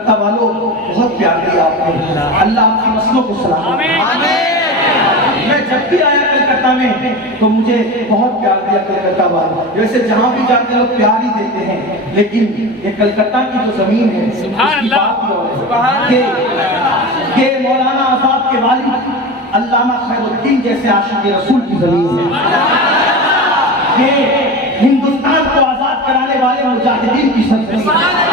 کلکتہ والوں بہت پیار دیا آپ نے، اللہ آپ کی نسلوں کو سلامت۔ میں جب بھی آیا کلکتہ میں تو مجھے بہت پیار دیا کلکتہ والوں، ویسے جہاں بھی جاتے لوگ پیار ہی دیتے ہیں، لیکن یہ کلکتہ کی جو زمین ہے اس کی بات ہی اور ہے کہ مولانا آزاد کے والد علامہ خیر الدین جیسے عاشق رسول کی زمین ہے، کہ ہندوستان کو آزاد کرانے والے مجاہدین کی سرزمین ہے،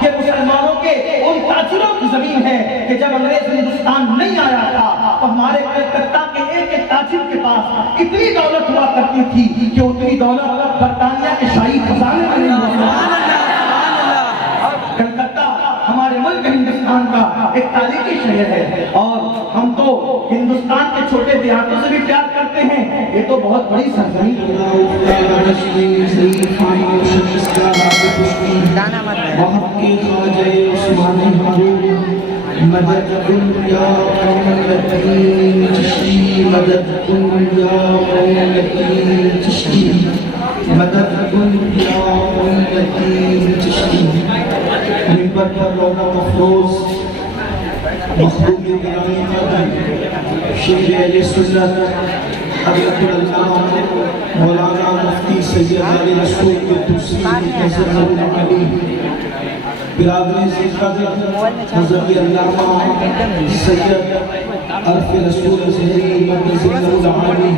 کہ مسلمانوں کے ان تاجروں کی زمین ہے کہ جب انگریز ہندوستان نہیں آیا تھا تو ہمارے کلکتہ کے ایک ایک تاجر کے پاس اتنی دولت ہوا کرتی تھی کہ اتنی دولت برطانیہ کے شاہی خزانے میں نہیں ہوا۔ کلکتہ ہمارے ملک ہندوستان کا ایک تاریخی شہر ہے، اور ہم تو ہندوستان کے چھوٹے دیہاتوں سے بھی پیار کرتے ہیں، یہ تو بہت بڑی سرزمین مدد کن یا قوم یتیم چشتی، مدد کن یا قوم یتیم چشتی، مدد کن یا قوم یتیم چشتی۔ منبر پر رونق افروز مخلوق گرامی قدر شیخ اہل سنت حضرت العلامہ مولانا مفتی سید علی رسول کے تفسیر حضرت علی برادری سے قدر حضرت علامہ سید عرف رسول زہری مرکز العالی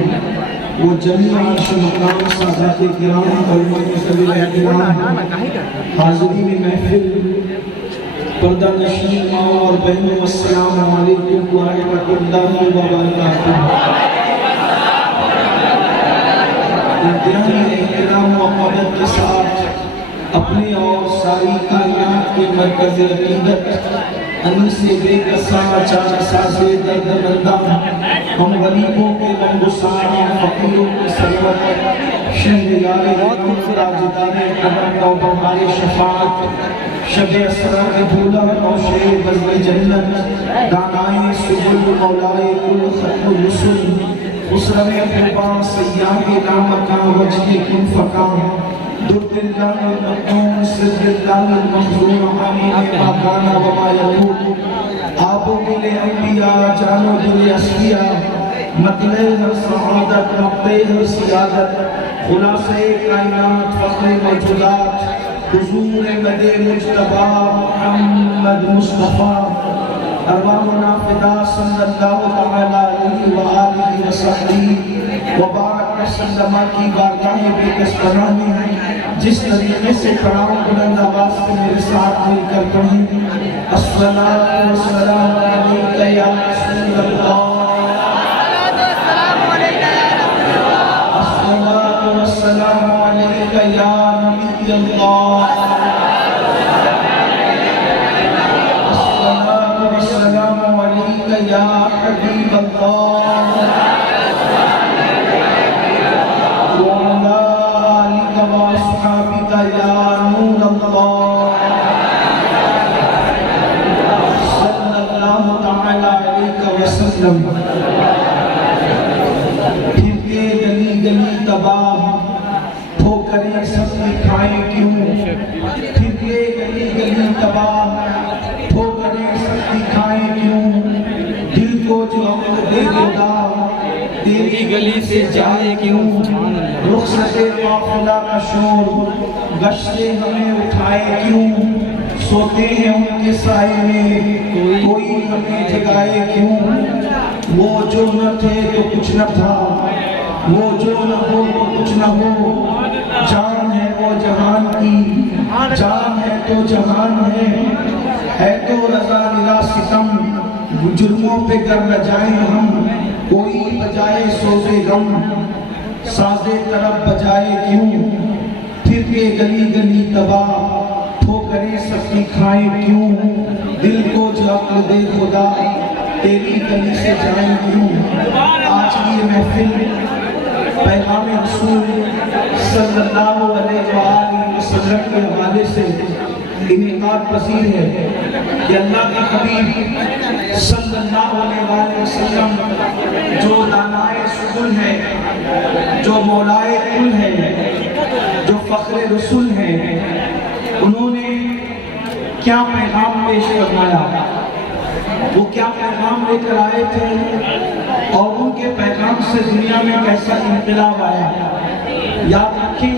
وہ جمیع شمقام سادات کرام علماء سبیل احترام حاضرین محفل پردہ نشین ماں اور بہنوں، السلام علیکم ورحمۃ اللہ وبرکاتہ۔ انتہائی احترام و قدر کے ساتھ اپنے اور ساری کائنات کے مرکز عقیدت انیس بے قصہ چار سازے درد مندہ ہم غریبوں کے غمگسار فقیروں کے سرور شہریار حکم تاجدار قدر توبہ ہمارے شفاعت شب اسرا کے دھولا نوشے بزم جنت دانائے سبل مولائے کل ختم الرسل خسرو اقربا سیاہ نامکاں وجہ کن فقام درد اللہ المقوم سر اللہ المخزون آمین پاکانا وما یقوم آبو مل انبیاء جانو دل اسفیاء مطلع ہر سعادت مقتع ہر سیادت خلاصہ کائنات فخر موجودات حضور مد مجتبہ محمد مصطفیٰ ارواحنا فدا صلی اللہ تعالیٰ علیہ وآلہ وسلم وبارک وسلم کی بارگاہ بے کس پناہ میں جس طریقے سے کڑاؤں بلند آواز کے میرے ساتھ مل کر پڑھیں الصلاة والسلام علیکہ یا رسول اللہ، الصلاة والسلام علیکہ یا نبی اللہ، الصلاة والسلام علیکہ یا حبیب اللہ، وعلا آلک واصحابک یا نور اللہ، صلی اللہ تعالی علیہ وسلم۔ پھر کے گلی گلی تباہ ٹھوکریں سب دکھائیں کیوں، پھر کے گلی گلی تباہ ٹھوکریں سب دکھائیں کیوں، دل کو جو عمر دے خدا تیری گلی سے جائے کیوں، رخصت قافلہ کا شور گشتے ہمیں اٹھائے کیوں، سوتے ہیں ان کے سائے میں کوئی ہمیں جگائے کیوں، وہ جو نہ تھے تو کچھ نہ تھا، وہ جو نہ ہو تو کچھ نہ ہو، جان ہے وہ جہان کی، جان ہے تو جہان ہے تو رضا نرا ستم، جرموں پہ گر نہ جائیں ہم، کوئی بجائے سوزے غم، سازے طرب بجائے کیوں، پھر کے گلی گلی تباہ ٹھوکریں سب کی کھائیں کیوں، دل کو جو عقل دے خدا تیری گلی سے جائیں کیوں۔ آج کی یہ محفل پیغام رسول صلی اللہ علیہ وآلہ وسلم کے حوالے سے انعقاد پذیر ہے کہ اللہ کے حبیب صلی اللہ علیہ وآلہ وسلم جو دانائے سبل ہے، جو مولائے کل ہے، جو فخر رسول ہے، انہوں نے کیا پیغام پیش فرمایا، وہ کیا پیغام لے کر آئے تھے اور ان کے پیغام سے دنیا میں کیسا انقلاب آیا۔ یاد رکھیں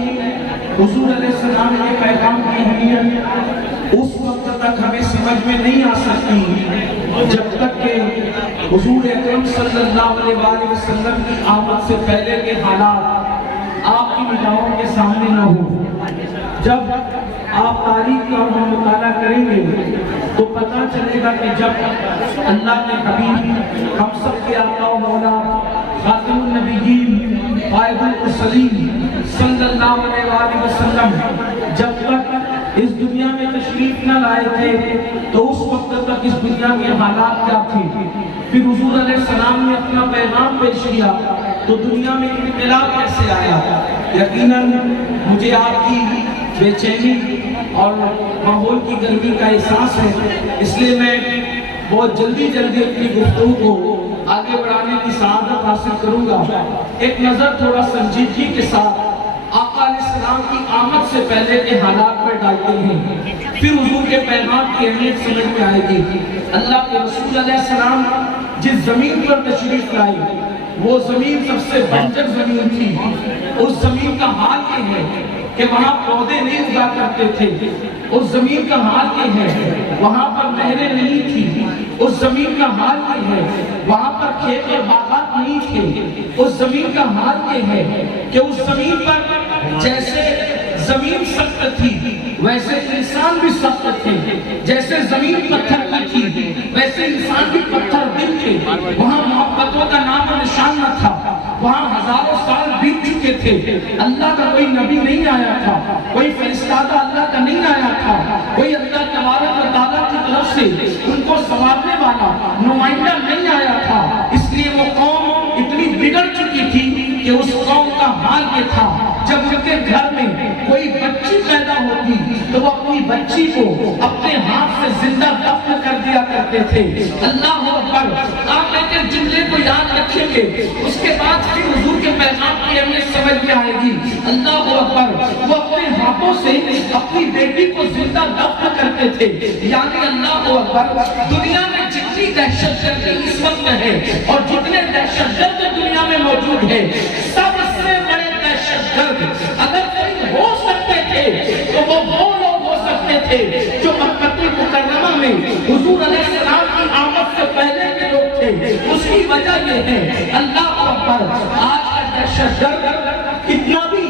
حضور علیہ السلام کے پیغام کی اہمیت اس وقت تک ہمیں سمجھ میں نہیں آ سکتی جب تک کہ حضور اکرم صلی اللہ علیہ وآلہ وسلم کی آمد سے پہلے کے حالات آپ کی نگاہوں کے سامنے نہ ہو۔ جب آپ تاریخ کا مطالعہ کریں گے تو پتہ چلے گا کہ جب اللہ کے حبیب ہم سب کے آقا و مولا خاتم النبیین قائد المرسلین صلی اللہ علیہ وآلہ وسلم جب تک اس دنیا میں تشریف نہ لائے تھے تو اس وقت تک اس دنیا کے حالات کیا تھے۔ پھر حضور علیہ السلام نے اپنا پیغام پیش کیا تو دنیا میں انقلاب کیسے آیا۔ یقیناً مجھے آپ کی بے چینی اور ماحول کی گرمی کا احساس ہے، اس لیے میں بہت جلدی اپنی گفتگو کو آگے بڑھانے کی سعادت حاصل کروں گا۔ ایک نظر تھوڑا سنجیدگی کے ساتھ آقا علیہ السلام کی آمد سے پہلے کے حالات پر ڈالتے ہیں، پھر حضور کے پیغام کی اہمیت سمجھ میں آئے گی۔ اللہ کے رسول علیہ السلام جس زمین پر تشریف لائے وہ زمین سب سے بنجر زمین تھی۔ اس زمین کا حال یہ ہے کہ وہاں پودے نہیں اگا کرتے تھے۔ اس زمین کا حال یہ ہے وہاں پر نہریں نہیں تھی۔ اس زمین کا حال یہ ہے وہاں پر کھیت اور باغات نہیں تھے۔ اس زمین کا حال یہ ہے کہ اس زمین پر جیسے زمین سخت تھی ویسے انسان بھی سخت تھے، جیسے زمین پتھر کی تھی ویسے انسان بھی پتھر دل تھے۔ وہاں محبتوں کا نام و نشان نہ تھا، وہاں ہزاروں سال بیت چکے تھے، اللہ کا کوئی نبی نہیں آیا تھا، کوئی فرشتہ اللہ کا نہیں آیا تھا، کوئی اللہ تبارک و تعالیٰ کی طرف سے ان کو سنوارنے والا نمائندہ نہیں آیا تھا۔ اس لیے وہ قوم اتنی بگڑ چکی تھی کہ اس قوم کا حال یہ تھا جب ان کے گھر میں کوئی بچی پیدا ہوتی تو وہ اپنی بچی کو اپنے ہاتھ سے زندہ دفن کر دیا کرتے تھے۔ اللہ اکبر، آپ ایک جملے کو یاد رکھیں گے، اس کے بعد پھر حضور کے پیغام کی اہمیت سمجھ میں آئے گی۔ اللہ اکبر، وہ اپنے ہاتھوں سے اپنی بیٹی کو زندہ دفن کرتے تھے۔ یعنی اللہ اکبر، دنیا میں جتنی دہشت گردی اس وقت ہے اور جتنے دہشت گرد دنیا میں موجود ہے، سب سے بڑے دہشت گرد اگر کوئی ہو سکتے تھے تو وہ لوگ ہو سکتے تھے جو مکہ المکرمہ میں حضور علیہ السلام کی آمد سے پہلے کے لوگ تھے۔ اس کی وجہ یہ ہے، اللہ اکبر، آج کا دہشت گرد کتنا بھی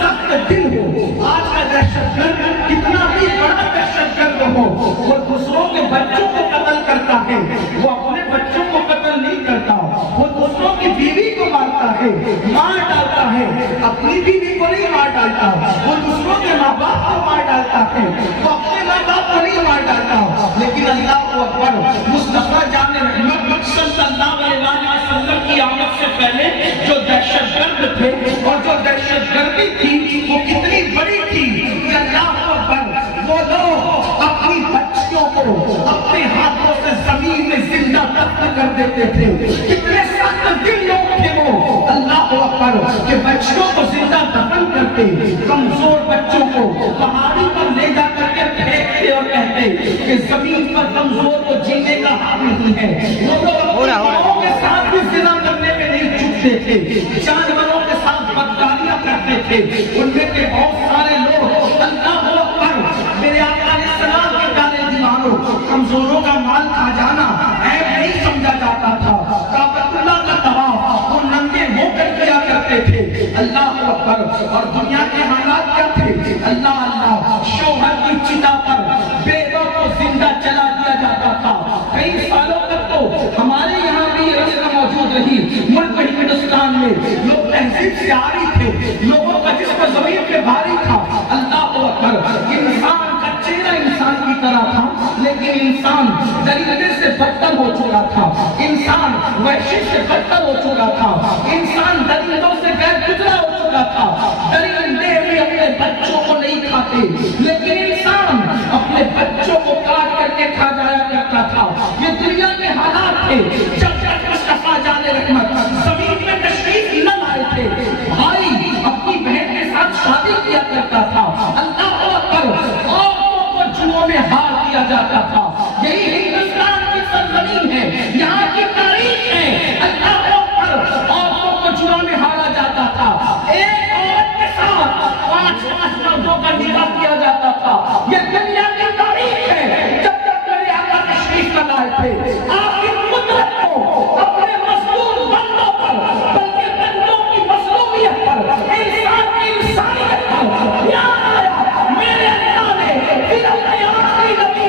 سخت دل ہو، آج کا دہشت گرد کتنا بھی بڑا دہشت گرد ہو، وہ دوسروں کے بچوں کو قتل کرتا ہے، وہ اپنے بچوں کو قتل نہیں کرتا، وہ دوسروں کی بیوی کو مارتا ہے، مار ڈالتا ہے، اپنی بیوی کو نہیں مار ڈالتا، وہ دوسروں کے ماں باپ کو مار ڈالتا ہے، وہ اپنے ماں باپ کو نہیں مار ڈالتا۔ لیکن اللہ اکبر، مصطفیٰ جان رحمت صلی اللہ علیہ وسلم کی آمد سے پہلے جو دہشت گرد تھے اور جو دہشت گردی تھی وہ کتنی بڑی تھی کہ اللہ اکبر، وہ لوگ اپنی بچیوں کو اپنے ہاتھوں سے زمین میں زندہ دفن کر دیتے تھے۔ کتنے سخت دل لوگ تھے وہ، اللہ اکبر، کہ بچیوں کو زندہ دفن کرتے، کمزور بچوں کو پہاڑی پر لے جا کر کے پھینکتے اور کہتے کہ زمین پر کمزور کو جینے کا حق نہیں ہے۔ وہ لوگ اپنی ماؤں کے ساتھ بھی زنا کرنے میں نہیں چکتے تھے، جانوروں کے ساتھ بدکاریاں کرتے تھے۔ ان میں کے بہت سارے لوگ، اللہ اکبر، میرے آقا علیہ السلام کے پیارے دیوانوں، کمزوروں کا مال کھا جانا عیب نہیں سمجھا جاتا تھا۔ کعبۃ اللہ کا طواف وہ ننگے ہو کر کیا کرتے تھے، اللہ اکبر۔ اور دنیا کے حالات کیا تھے، اللہ اللہ، شوہر کی چتا پر بیوہ کو زندہ جلا دیا جاتا تھا۔ کئی سالوں تک تو ہمارے یہاں بھی یہ رسم موجود رہی، ملک ہندوستان میں لوگ تہذیب سے آری تھے، لوگوں کا جسم زمین پہ بھاری تھا۔ اللہ اکبر، انسان کا چہرہ انسان کی طرح تھا لیکن انسان درندے سے بدتر ہو چکا تھا، انسان وحشی سے بدتر ہو چکا تھا، انسان درندوں سے غیر گزرا ہو چکا تھا۔ درندے بھی اپنے بچوں کو نہیں کھاتے لیکن انسان اپنے بچوں کو کاٹ کر کے کھا جایا کرتا تھا۔ یہ دنیا کے حالات تھے جب تک مصطفیٰ جان رحمت زمین میں تشریف نہ لائے تھے۔ بھائی اپنی بہن کے ساتھ شادی کیا کرتا تھا، اللہ اکبر، عورتوں کو جوؤں میں ہار دیا جاتا تھا. یہی ہندوستان کی سرزمین ہے, یہاں کی تاریخ ہے. اللہ اکبر, عورتوں کو جوا میں ہارا جاتا تھا. ایک عورت کے ساتھ 5 مردوں کا نکاح کیا جاتا تھا. یہ دنیا کی تاریخ ہے. جب تک میرے آقا تشریف لائے تھے, آپ کی قدرت کو اپنے مظلوم بندوں پر, بلکہ بندوں کی مظلومیت پر, انسان کی انسانیت پر یاد آیا. میرے اللہ نے پھر اپنے آخری نبی,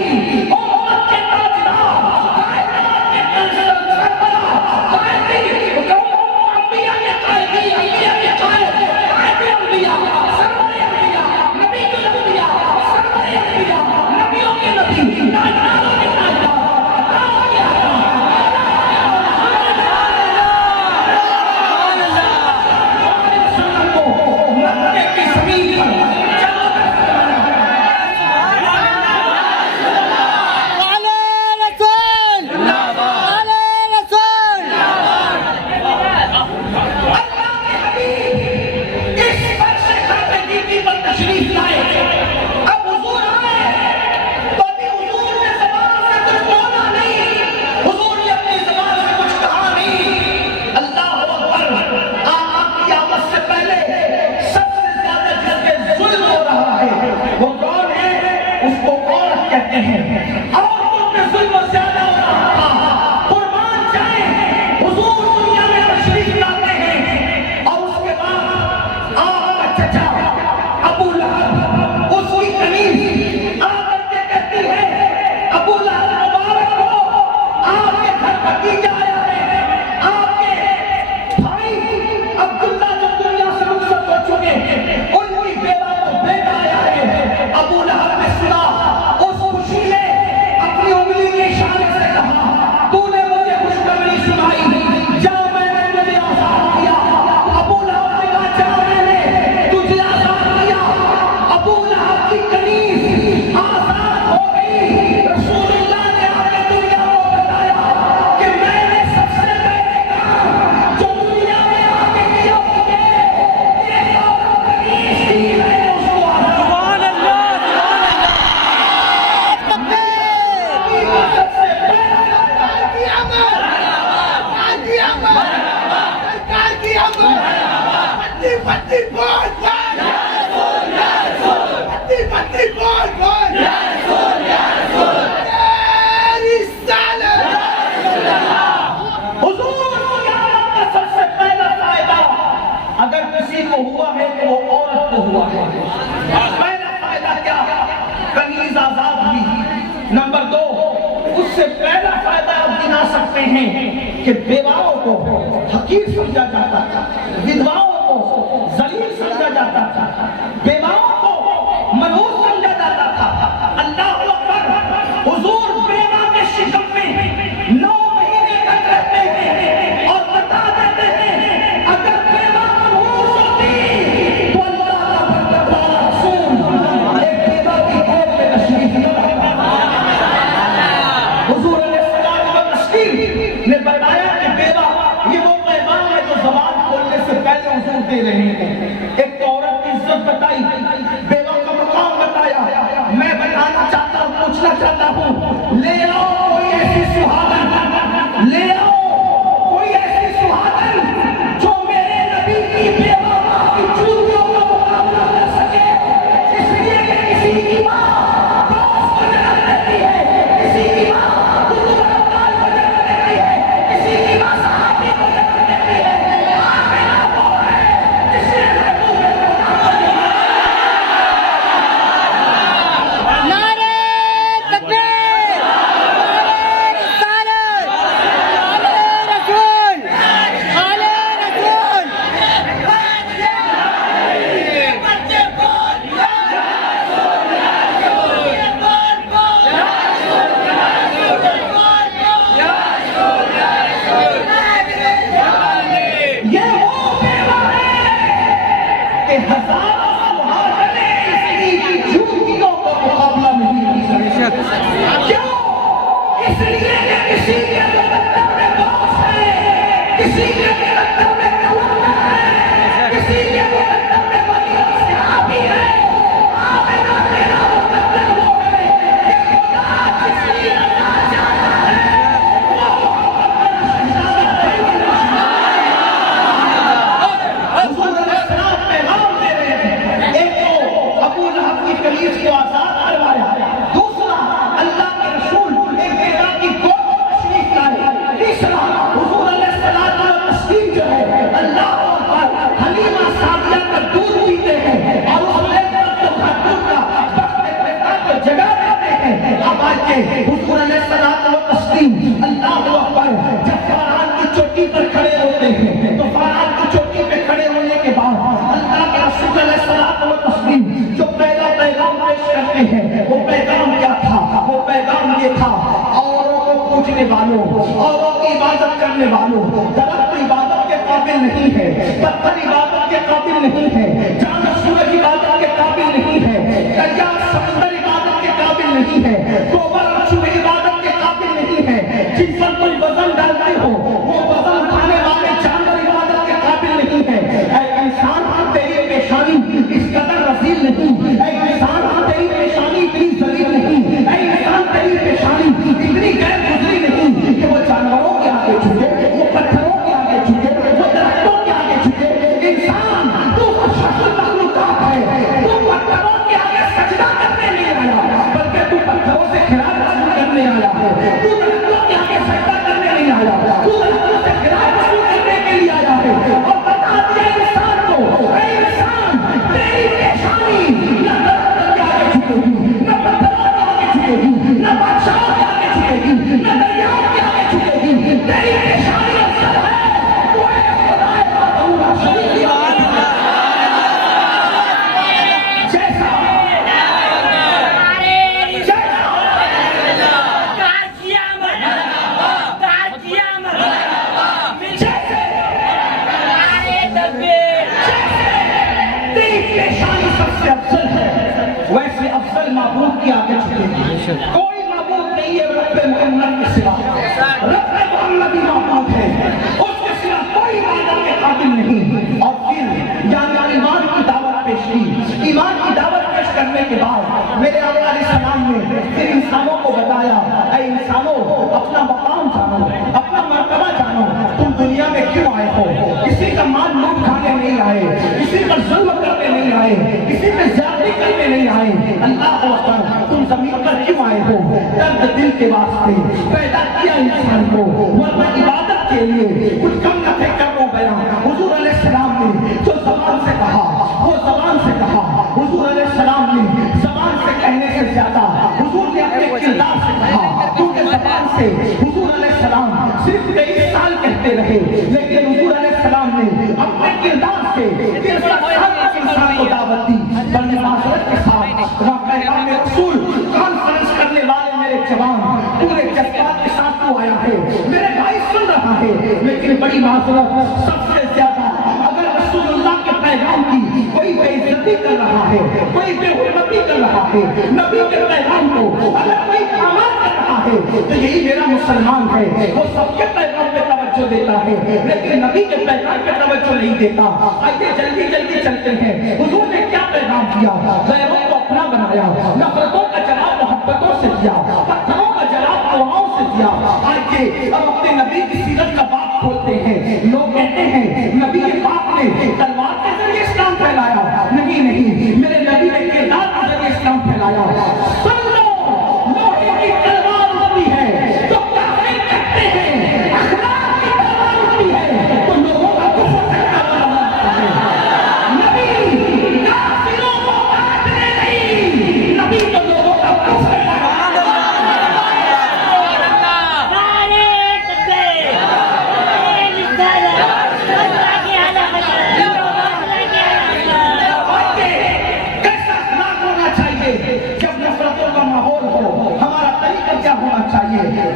امت کے تاجدار, کائنات کے سربراہ, انبیاء کے قائدین, انبیاء کے قائد, قائد انبیاء, سرور انبیاء, نبی الانبیاء, سرور انبیاء, نبیوں کے نبی, تاجداروں کے تاجدار, مکے کی زمین پر تشریف لائے. اب حضور آئے تو ابھی حضور نے زبان سے کچھ بولا نہیں, حضور نے اپنی زبان سے کچھ کہا نہیں. اللہ اکبر, آپ کی آمد سے پہلے سب سے زیادہ جس کے ظلم ہو رہا ہے وہ کون ہے؟ اس کو عورت کہتے ہیں. عورتوں پہ ظلم زیادہ ہو رہا تھا. قربان جائیں, حضور دنیا میں تشریف لاتے ہیں اور اس کے بعد آپ کا چچا ابو لہب, اس کی قمیص آ کر کے کہتی ہے, ابو لہب مبارک ہو, آپ کے گھر بھتیجا آیا ہے, آپ کے بھائی عبداللہ جو دنیا سے رخصت ہو چکے, ان کی بیوہ کو بیٹا آیا ہے. ابو لہب نے سنا, اس خوشی میں اپنی انگلی کے اشارے سے کہا, تو نے مجھے خوشخبری سنائی, جا میں نے تجھے آزاد کیا. ابو لہب نے کہا, جا میں نے تجھے آزاد کیا. ابو لہب کی قمیص آزاد ہو گئی. رسول اللہ نے آ کے دنیا کو بتایا کہ میں نے سب سے پہلے کہا جو دنیا میں آ کے کیا یہ عورت قمیص تھی, میں نے اس کو آزاد. سبحان اللہ, سبحان اللہ. سب سے پہلا اگر کسی کو ہوا ہے تو وہ عورت کو ہوا ہے. پہلا فائدہ کیا؟ کنیز آزاد ہوئی. نمبر 2, اس سے پہلا فائدہ آپ گنا سکتے ہیں کہ بیواؤں کو حقیر سمجھا جاتا تھا, ودواؤں کو ذلیل سمجھا جاتا تھا, بیواؤں کو منحوس سمجھا جاتا تھا. اللہ اکبر, حضور بیوہ کے شکم میں 9 مہینے تک رہتے ہیں اور بتا دیتے ہیں اگر بیوہ منحوس ہوتی تو اللہ کا برکتارا رسول ایک بیوہ کی قوم میں تشریف لاتا. حضور علیہ السلام و تسلیم نے بتایا کہ بیوہ یہ وہ پیغام ہے جو زبان کھولنے سے پہلے حضور دے رہے ہیں. ایک عورت کی عزت بتائی, بیوہ کا مقام بتایا. میں بتانا چاہتا ہوں, پوچھنا چاہتا ہوں, لے آؤ کوئی ایسی سہاگن, لے آؤ کوئی ایسی سہاگن جو میرے نبی کی بیوہ ماں کی چوٹیوں کا مقابلہ کر سکے. اس لیے کہ کسی کی ماں دوست کو جنم دیتی ہے, کسی کی ماں کتب ابطال کو جنم دیتی ہے, کسی کی ماں صحابی کو جنم دیتی ہے. آمنہ وہ ہے جس نے محبوب خدا نعرہ تکبیر آج کے حضور علیہ الصلوۃ والتسلیم اللہ اکبر جب فاران کی چوٹی پر کھڑے ہوتے ہیں تو فاران کی چوٹی پہ کھڑے ہونے کے بعد اللہ کے رسول علیہ الصلوۃ والتسلیم جو پہلا پیغام پیش کرتے ہیں وہ پیغام کیا تھا؟ وہ پیغام یہ تھا، اوروں کو پوجنے والوں، اوروں کی عبادت کرنے والوں، درخت عبادت کے قابل نہیں ہے، پتھر عبادت کے قابل نہیں ہے، چاند سورج عبادت کے قابل نہیں ہے، دریا سمندر عبادت کے قابل نہیں ہے، گوبر اور چوہے عبادت کے قابل نہیں ہے، جن پر کوئی وزن ڈالتے ہو وہ وزن اٹھانے والے جانور عبادت کے قابل نہیں ہے۔ اے انسان تیری پیشانی اس قدر رذیل نہیں، اے انسان تیری پیشانی اتنی ذلیل نہیں، اے انسان تیری پیشانی اتنی غیر گزری نہیں کہ وہ جانوروں کے آگے جھکے، وہ پتھروں کے آگے جھکے، وہ درختوں کے آگے جھکے۔ انسان تو اشرف المخلوقات ہے، تو پتھروں کے آگے سجدہ کرنے نہیں آیا بلکہ تو پتھروں سے خراج وصول کرنے آیا ہے، تو درختوں کے آگے سجدہ کرنے نہیں آیا، تو درختوں سے خراج وصول کرنے کے لیے آیا ہے۔ اور بتا دیا انسان کو، اے انسان تیری پیشانی نہ درخت کے آگے جھکے گی، نہ پتھروں کے آگے جھکے گی، نہ بادشاہوں کے آگے جھکے گی، نہ دریاؤں کے آگے جھکے گی، تیری پیشانی افضل ہے۔ تو اے خدا وحدہ شریک کی بات جیسا تیری پیشانی سب سے افضل ہے، ویسے افضل معبود کی آگے جھکے گی۔ کوئی معبود نہیں ہے رب محمد کے سوا، رب محمد ہی معبود ہے، اس کے سوا کوئی عبادت کے قابل نہیں۔ اور پھر یعنی ایمان کی دعوت پیش کی، ایمان کی دعوت پیش کرنے کے بعد میرے آقا علیہ السلام نے پھر انسانوں کو بتایا، اے انسانوں اپنا مقام جانو، اپنا مرتبہ جانو، تم دنیا میں کیوں آئے ہو؟ کسی کا مال لوٹ کھانے نہیں آئے، کسی پر ظلم کرنے نہیں آئے، کسی پہ زیادتی کرنے نہیں آئے۔ اللہ اکبر، تم زمین پر کیوں آئے ہو؟ درد دل کے واسطے پیدا کیا انسان کو، ورنہ عبادت کے لیے کچھ کم نہ تھے کرو بیان۔ حضور علیہ السلام نے جو زبان سے کہا وہ زبان سے کہا، حضور علیہ السلام نے زبان سے کہنے سے زیادہ حضور نے اپنے کردار سے کہا، کیونکہ زبان سے حضور علیہ السلام صرف 23 سال کہتے رہے، لیکن حضور علیہ السلام نے اپنے کردار سے 63 سال تک انسان کو دعوت دی۔ بڑے معذرت کے ساتھ پیغام رسول کانفرنس کرنے والے میرے جوان پورے جذبات کے ساتھ تو آیا ہے، میرے بھائی سن رہا ہے، لیکن بڑی معذرت سب سے زیادہ اگر رسول اللہ کے پیغام کی کوئی بے عزتی کر رہا ہے، کوئی بے حرمتی کر رہا ہے، نبی کے پیغام کو اگر کوئی پامال کر رہا ہے تو یہی میرا مسلمان ہے، وہ سب کے پیغام پہ توجہ دیتا ہے لیکن نبی کے پیغام پہ توجہ نہیں دیتا۔ آئیے جلدی جلدی چلتے ہیں، حضور نے کیا پیغام دیا؟ غیروں کو اپنا بنایا، نفرتوں کا جواب محبتوں سے دیا، پتھروں کا جواب دعاؤں سے دیا۔ آئیے اب اپنے نبی کی سیرت کا باب کھولتے ہیں۔ لوگ کہتے ہیں نبی پاک نے تلوار کے ذریعے اسلام پھیلایا، نہیں، میرے نبی نے کردار کے ذریعے اسلام پھیلایا۔ سن لو، لوہے کی تلوار ہوتی ہے تو کافر کہتے ہیں، اخلاق کی تلوار ہوتی ہے تو لوگوں کا کفر سے کافر ہوتا ہے۔ نبی کافروں کو کاٹنے نہیں، نبی تو لوگوں کا کفر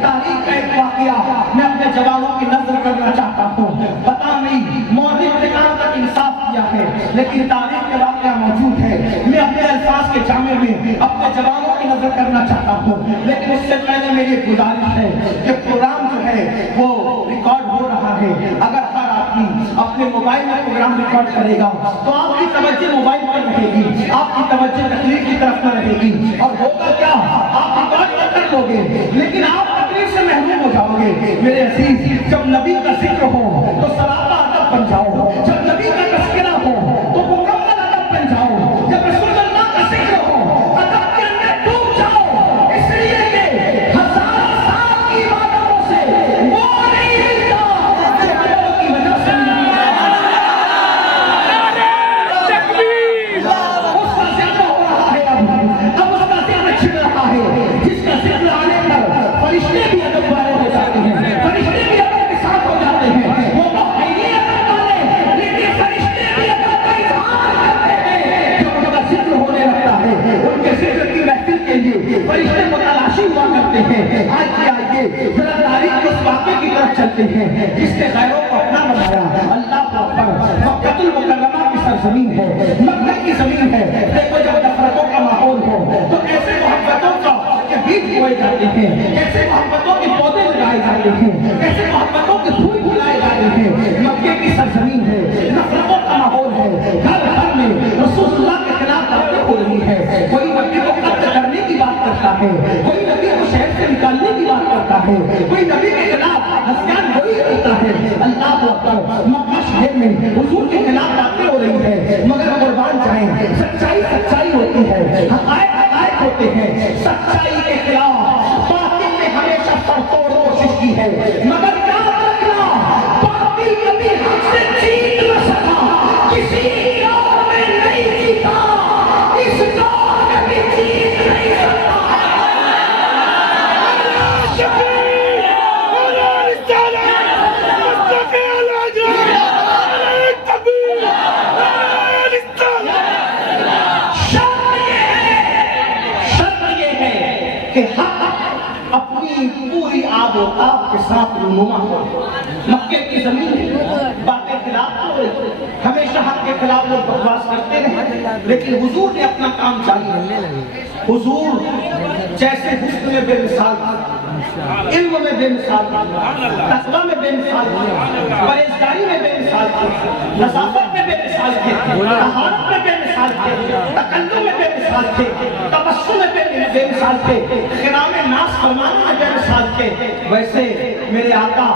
تاریخ کا ایک واقعہ میں اپنے جوانوں کی نظر کرنا چاہتا ہوں۔ پتا نہیں مورخ نے کہاں تک انصاف کیا ہے، لیکن تاریخ کے واقعہ موجود ہے۔ میں اپنے الفاظ کے جامع میں اپنے جوانوں کی نظر کرنا چاہتا ہوں، لیکن اس سے پہلے میری ایک گزارش ہے کہ پروگرام جو ہے وہ ریکارڈ ہو رہا ہے۔ اگر ہر آدمی اپنے موبائل میں پروگرام ریکارڈ کرے گا تو آپ کی توجہ موبائل پر رہے گی، آپ کی توجہ تقریر کی طرف نہ رہے گی، اور ہوگا کیا؟ آپ ریکارڈ کر لو گے لیکن آپ تقریر سے محروم ہو جاؤ گے۔ میرے عزیز، جب نبی کا ذکر ہو تو سراپا ادب بن جاؤ، جب نبی کا تذکرہ ہو تو مکمل ادب بن جاؤ، جب رسول اللہ کا ذکر ہو ادب کے اندر ڈوب جاؤ، اس لیے کہ ہزاروں سال کی عبادتوں سے وہ نہیں ملتا جو ادب کی وجہ سے اس کا زیادہ ہو رہا ہے، اب اس کا زیادہ چھڑ رہا ہے، جس کا ذکر جاتے ہیں. آئیے ذرا تاریخ کے اس واقعے کی طرف چلتے ہیں جس نے غیروں کو اپنا بنایا. اللہ اکبر. مکہ المکرمہ کی سرزمین ہے, مکہ کی زمین ہے. دیکھو جب نفرتوں کا ماحول ہو تو ایسے محبتوں کا بیج بوئے جاتے ہیں, ایسے محبتوں کے پودے لگائے جاتے ہیں, ایسے محبتوں کے پھول پھلائے جاتے ہیں. مکے کی سرزمین ہے, نفرتوں کا ماحول ہے. گھر گھر میں رسول اللہ کے خلاف باتیں ہو رہی ہے. کوئی نبی کو قتل کرنے کی بات کرتا ہے, کوئی نبی کو شہر سے نکالنے کی بات کرتا ہے, کوئی نبی کے خلاف ہتھیار گوئی کرتا ہے. اللہ اکبر. مکہ شہر میں حضور کے خلاف باتیں ہو رہی ہے, مگر قربان جائیں سچائی سچائی ہوتی ہے, حقائق حقائق ہوتے ہیں. سچائی کے خلاف باطل نے ہمیشہ سر توڑ کوشش کی ہے, مگر یاد رکھنا باطل کبھی حق سے جیت نہ سکا. کسی دور میں نہیں جیتا, اس دور میں بھی جیت نہیں سکتا. کہ حق اپنی پوری آب و تاب کے ساتھ رونما ہوا. مکے کی زمین باتیں خلاف ہو رہی, ہمیشہ حق کے خلاف لوگ بکواس کرتے رہے, لیکن حضور نے اپنا کام جاری رکھا. حضور جیسے حسن میں بے مثال تھے, علم میں بے مثال تھے, تقویٰ میں بے مثال تھے, پرہیزگاری میں بے مثال تھے, نظافت میں بے مثال تھے, طہارت میں بے مثال تھے, تکلم میں بے مثال تھے, تبسم میں بے مثال تھے, کرام ناس فرمانے میں بے مثال تھے. ویسے میرے آقا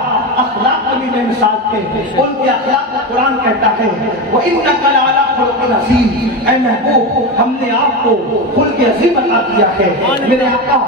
اخلاق میں بھی بے مثال تھے. ان کے اخلاق کو قرآن کہتا ہے وَإِنَّكَ لَعَلَىٰ خُلُقٍ عَظِيمٍ. اے محبوب, ہم نے آپ کو خلق عظیم عطا کیا ہے. میرے آقا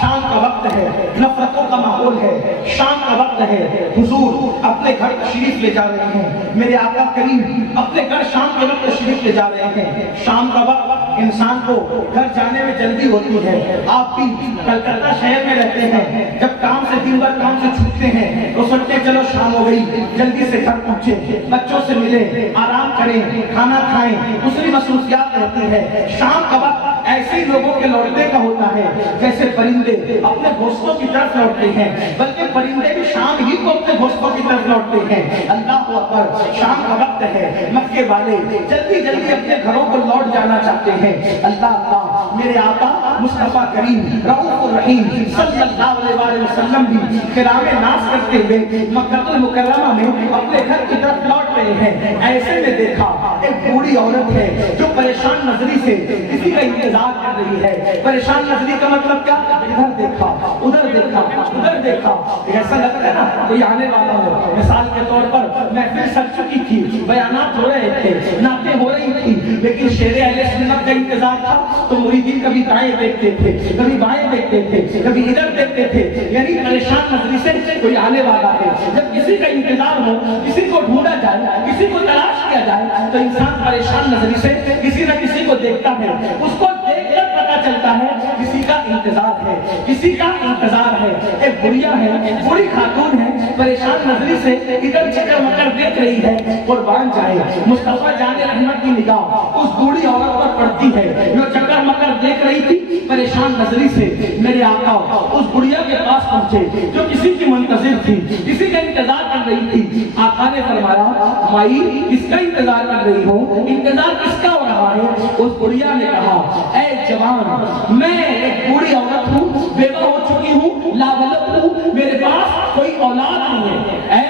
شام کا وقت ہے, نفرتوں کا ماحول ہے, شام کا وقت ہے. حضور اپنے گھر تشریف لے جا رہے ہیں. میرے آقا کریم اپنے گھر شام کے وقت تشریف لے جا رہے ہیں. شام کا وقت انسان کو گھر جانے میں جلدی ہوتی ہے. آپ بھی کلکتہ شہر میں رہتے ہیں, جب کام سے دن بھر کام سے چھوٹتے ہیں تو سوچتے ہیں چلو شام ہو گئی, جلدی سے گھر پہنچے, بچوں سے ملے, آرام کریں, کھانا کھائیں, دوسری مصروفیات رہتی ہے. شام کا وقت ایسے لوگوں کے لوٹنے کا ہوتا ہے جیسے پرندے اپنے گھونسلوں کی طرف لوٹتے ہیں, بلکہ پرندے بھی شام ہی کو اپنے گھونسلوں کی طرف لوٹتے ہیں. اللہ اکبر. شام کا وقت ہے, مکے والے جلدی جلدی اپنے گھروں کو لوٹ جانا چاہتے ہیں. اللہ میرے آقا مصطفیٰ کریم رؤوف الرحیم صلی اللہ علیہ وسلم بھی کرام ناز کرتے ہوئے مکہ المکرمہ میں اپنے گھر کی طرف لوٹ رہے ہیں. ایسے میں دیکھا ایک بوڑھی عورت ہے جو پریشان نظری سے کسی کا انتظار کر رہی ہے. پریشان نظری کا مطلب کیا, ادھر دیکھا ادھر دیکھا ادھر دیکھا. ایسا لگتا ہے نا کوئی آنے والا ہو. مثال کے طور پر محفل سج چکی تھی, بیانات ہو رہے تھے, نعتیں ہو رہی تھی, لیکن شیر اہل سنت کا انتظار تھا تو مریدین کبھی دائیں دیکھتے تھے, کبھی بائیں دیکھتے تھے, کبھی ادھر دیکھتے تھے. یعنی پریشان نظری سے کوئی آنے والا ہے. جب کسی کا انتظار ہو, کسی کو ڈھونڈا جائے, کسی کو تلاش کیا جائے تو انسان پریشان نظری سے کسی نہ کسی کو دیکھتا ہے. اس کو دیکھ کر پتا چلتا ہے کسی کا انتظار ہے, کسی کا انتظار ہے. ایک بڑھیا ہے, بڑی خاتون ہے, پریشان نظری سے ادھر چکر مکر دیکھ رہی ہے. قربان جائے مصطفیٰ جان رحمت کی نگاہ اس بوڑھی عورت پر پڑتی ہے جو چکر مکر دیکھ رہی تھی پریشان نظری سے. میرے آقا اس بڑھیا کے پاس پہنچے جو کسی کی منتظر تھی, کسی کا انتظار کر رہی تھی. آقا نے فرمایا مائی کس کا انتظار کر رہی ہو, انتظار کس کا ہو رہا ہے؟ اس بڑھیا نے کہا اے جوان, میں ایک بوڑھی عورت ہوں, بیوہ ہو چکی ہوں, لاولد ہوں, میرے پاس کوئی اولاد نہیں ہے.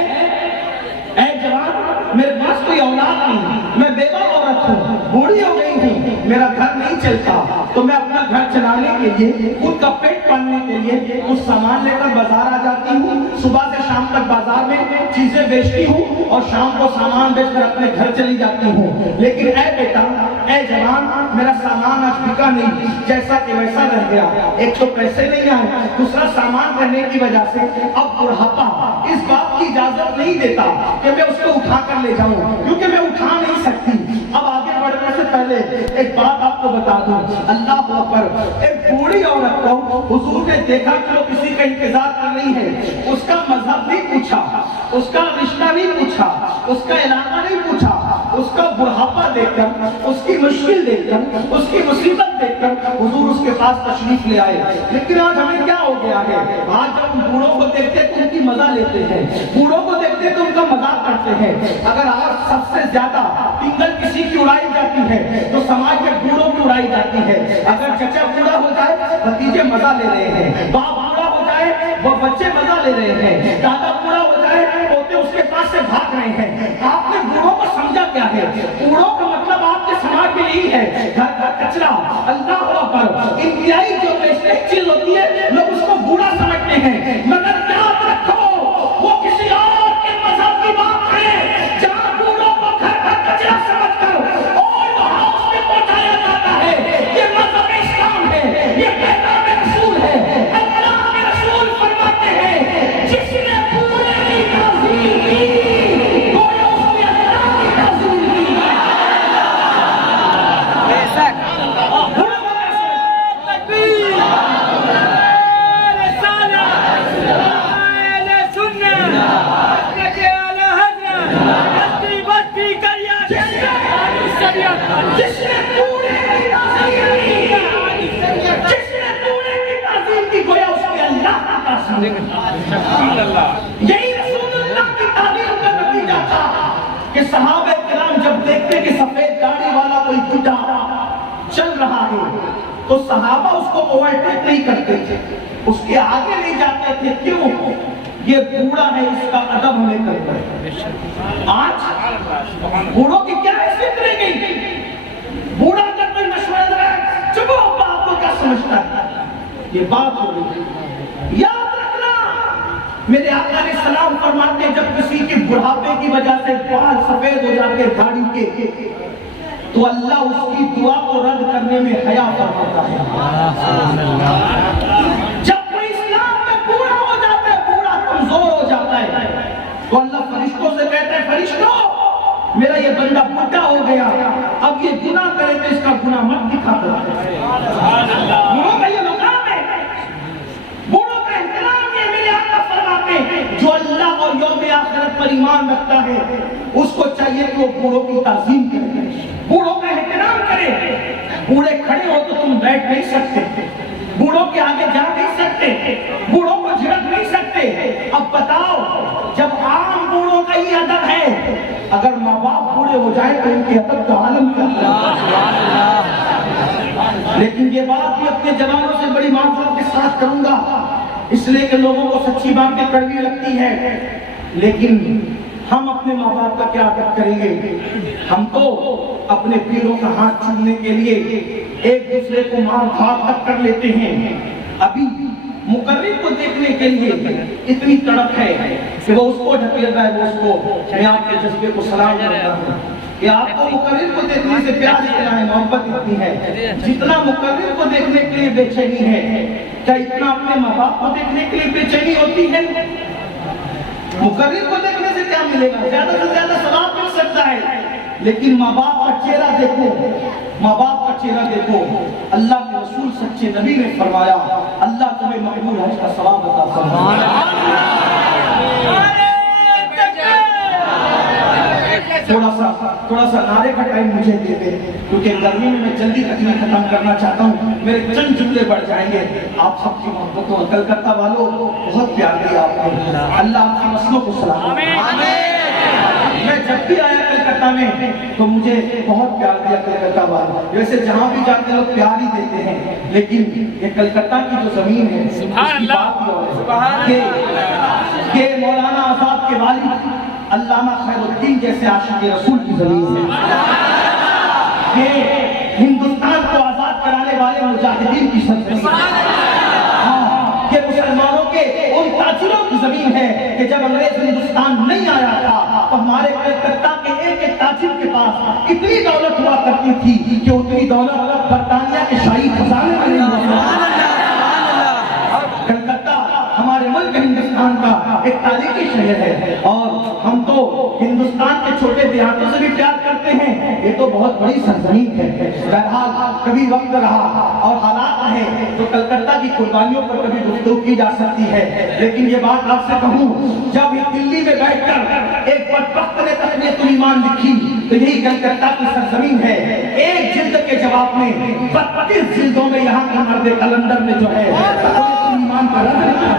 اے جوان میرے پاس کوئی اولاد نہیں, میں بیوہ عورت ہوں, بوڑھی ہو گئی ہوں, میرا گھر نہیں چلتا, تو میں اپنا گھر چلانے کے لیے, خود کا پیٹ پالنے کے لیے کچھ سامان لے کر بازار آ جاتی ہوں. صبح سے شام تک بازار میں چیزیں بیچتی ہوں اور شام کو سامان بیچ کر اپنے گھر چلی جاتی ہوں. لیکن اے بیٹا, اے جوان, میرا سامان آج بکا نہیں, جیسا کہ ویسا رہ گیا. ایک تو پیسے نہیں آئے, دوسرا سامان رہنے کی وجہ سے اب بڑھاپا اس بات کی اجازت نہیں دیتا کہ میں اس کو اٹھا کر لے جاؤں, کیونکہ میں اٹھا نہیں سکتی. اب آگے بڑھنے سے پہلے ایک بات آپ کو بتا دوں. اللہ اکبر. ایک بوڑھی عورت کو حضور نے دیکھا کہ وہ کسی کا انتظار کر رہی ہے. اس کا مذہب نہیں پوچھا, اس کا رشتہ نہیں پوچھا, اس کا علاقہ نہیں پوچھا, اس کا بڑھاپا دیکھ کر، اس کی مشکل دیکھ کر، اس کی مصیبت دیکھ کر حضور اس کے پاس تشریف لے آئے۔ لیکن آج ہمیں کیا ہو گیا ہے؟ آج جب ہم بوڑھوں کو دیکھتے تو ان کی مزہ لیتے ہیں، بوڑھوں کو دیکھتے تو ان کا مذاق کرتے ہیں۔ اگر آج سب سے زیادہ پنگل کسی کی اڑائی جاتی ہے تو سماج میں بوڑھوں کی اڑائی جاتی ہے۔ اگر چچا بوڑھا ہو جائے بھتیجے مزہ لے رہے ہیں، باپ بوڑھا ہو جائے وہ بچے مزہ لے رہے ہیں، دادا بوڑھا ہو جائے پوتے اس کے پاس سے بھاگ رہے ہیں۔ آپ نے بوڑھوں کو سمجھا کیا ہے؟ بوڑھوں کا مطلب آپ کے سماج میں نہیں ہے گھر کا کچرا۔ اللہ اکبر، انتہائی جو ایک چیز ہوتی ہے لوگ اس کو بوڑھا سمجھتے ہیں، مگر یاد رکھو وہ کسی اور کے مذہب کی بات ہے جہاں بوڑھوں کو گھر کا کچرا سمجھ کر اور وہاں اس میں پہنچایا جاتا ہے۔ یہ مذہب اسلام ہے، یہ پیغام رسول ہے۔ اللہ کے رسول فرماتے ہیں جس نے بوڑھے کی تعظیم کی گویا اس نے اللہ کی تعظیم کی۔ جس نے بوڑھے کی تعظیم کی گویا اس نے اللہ کی تعظیم کی۔ یہی رسول اللہ کی تعلیم کا نتیجہ تھا کہ صحابہ کرام جب دیکھتے کہ سفید داڑھی والا کوئی بوڑھا چل رہا ہے تو صحابہ اس کو اوورٹیک نہیں کرتے تھے، اس کے آگے نہیں جاتے تھے۔ کیوں؟ یہ بوڑھا ہے، اس کا ادب ہمیں کرنا ہے۔ آج بوڑھوں کی کیا حیثیت رہ گئی؟ بوڑھا اگر کوئی مشورہ دے رہا ہے چپو ابا آپ کو کیا سمجھتا ہے؟ یہ بات ہو گئی۔ یاد رکھنا میرے آقا علیہ السلام فرماتے ہیں جب کسی کی بڑھاپے کی وجہ سے بال سفید ہو جاتے داڑھی کے تو اللہ اس کی دعا کو رد کرنے میں حیا فرماتا ہے۔ جب کوئی اسلام میں بوڑھا ہو جاتا ہے، بوڑھا کمزور ہو جاتا ہے تو اللہ فرشتوں سے کہتا ہے فرشتوں میرا یہ بندہ بوڑھا ہو گیا، اب یہ گناہ کرے تو اس کا گناہ مت دکھا کرو۔ بوڑھوں کا یہ مقام ہے، بوڑھوں کا احترام ہے۔ میرے آقا فرماتے ہیں جو اللہ اور یوم آخرت پر ایمان رکھتا ہے اس کو چاہیے کہ وہ بوڑھوں کی تعظیم کرے، بوڑھوں کا احترام کرے۔ بوڑھے کھڑے ہو تو تم بیٹھ نہیں سکتے، بوڑھوں کے آگے جا نہیں سکتے، بوڑھوں کو جھڑک نہیں سکتے۔ اب بتاؤ جب عام بوڑھوں کا یہ ادب ہے، اگر ماں باپ بوڑھے ہو جائے تو ان کے ادب کا عالم کیا؟ لیکن یہ بات بھی اپنے جوانوں سے بڑی معذرت کے ساتھ کروں گا اس لیے کہ لوگوں کو سچی باتیں کڑوی لگتی ہے، لیکن ہم اپنے ماں باپ کا کیا ادب کریں گے؟ ہم تو اپنے پیروں کا ہاتھ چھونے کے لیے ایک دوسرے کو مار دھاڑ تک کر لیتے ہیں۔ ابھی مقرر کو دیکھنے کے لیے اتنی تڑپ ہے کہ وہ اس کو ڈھکیل رہا ہے، وہ اس کو۔ میں آپ کے جذبے کو سلام کرتا ہوں کہ آپ کو مقرر کو دیکھنے سے پیار اتنا ہے، محبت اتنی ہے جتنا مقرر کو دیکھنے کے لیے بے چینی ہے، کیا اتنا اپنے ماں باپ کو دیکھنے کے لیے بے چینی ہوتی ہے؟ مقرر کو دیکھنے سے کیا ملے گا؟ زیادہ سے زیادہ ثواب مل سکتا ہے، لیکن ماں باپ کا چہرہ دیکھو، ماں باپ کا چہرہ دیکھو۔ اللہ کے رسول سچے نبی نے فرمایا اللہ تمہیں مقبول حج کا ثواب عطا فرمائے۔ تھوڑا سا نعرے کا ٹائم مجھے دے دے کیونکہ گرمی میں جلدی تقریر ختم کرنا چاہتا ہوں، میرے چند جملے بڑھ جائیں گے۔ آپ سب کی محبتوں، کلکتہ والوں بہت پیار دیا آپ نے، اللہ آپ کی نسلوں کو سلامت۔ میں جب بھی آیا کلکتہ میں تو مجھے بہت پیار دیا کلکتہ والے، ویسے جہاں بھی جاتے لوگ پیار ہی دیتے ہیں، لیکن یہ کلکتہ کی جو زمین ہے اس کی بات ہی اور ہے کہ مولانا آزاد کے والد علامہ خیر الدین جیسے عاشق رسول کی زمین ہے، یہ ہندوستان کو آزاد کرانے والے مجاہدین کی سرزمین ہے، یہ مسلمانوں کے ان تاجروں کی زمین ہے کہ جب انگریز ہندوستان نہیں آیا تھا تو ہمارے کلکتہ کے ایک ایک تاجر کے پاس اتنی دولت ہوا کرتی تھی کہ اتنی دولت برطانیہ کے شاہی خزانے میں نہیں ہوا۔ کلکتہ ہمارے ملک ہندوستان کا ایک تاریخی شہر ہے اور ہم تو ہندوستان کے چھوٹے دیہاتوں سے بھی پیار کرتے ہیں، یہ تو بہت بڑی سرزمین ہے۔ بہرحال کبھی وقت رہا اور حالات رہے تو کلکتہ کی قربانیوں پر کبھی گفتگو کی جا سکتی ہے، لیکن یہ بات آپ سے کہوں جب یہ دلی میں بیٹھ کر ایک بدبخت نے تقویت الایمان لکھی تو یہی کلکتہ کی سرزمین ہے. ایک جلد کے جواب میں 32 جلدوں میں یہاں کا مرد قلندر نے جو ہے ایمان کا رد لکھا.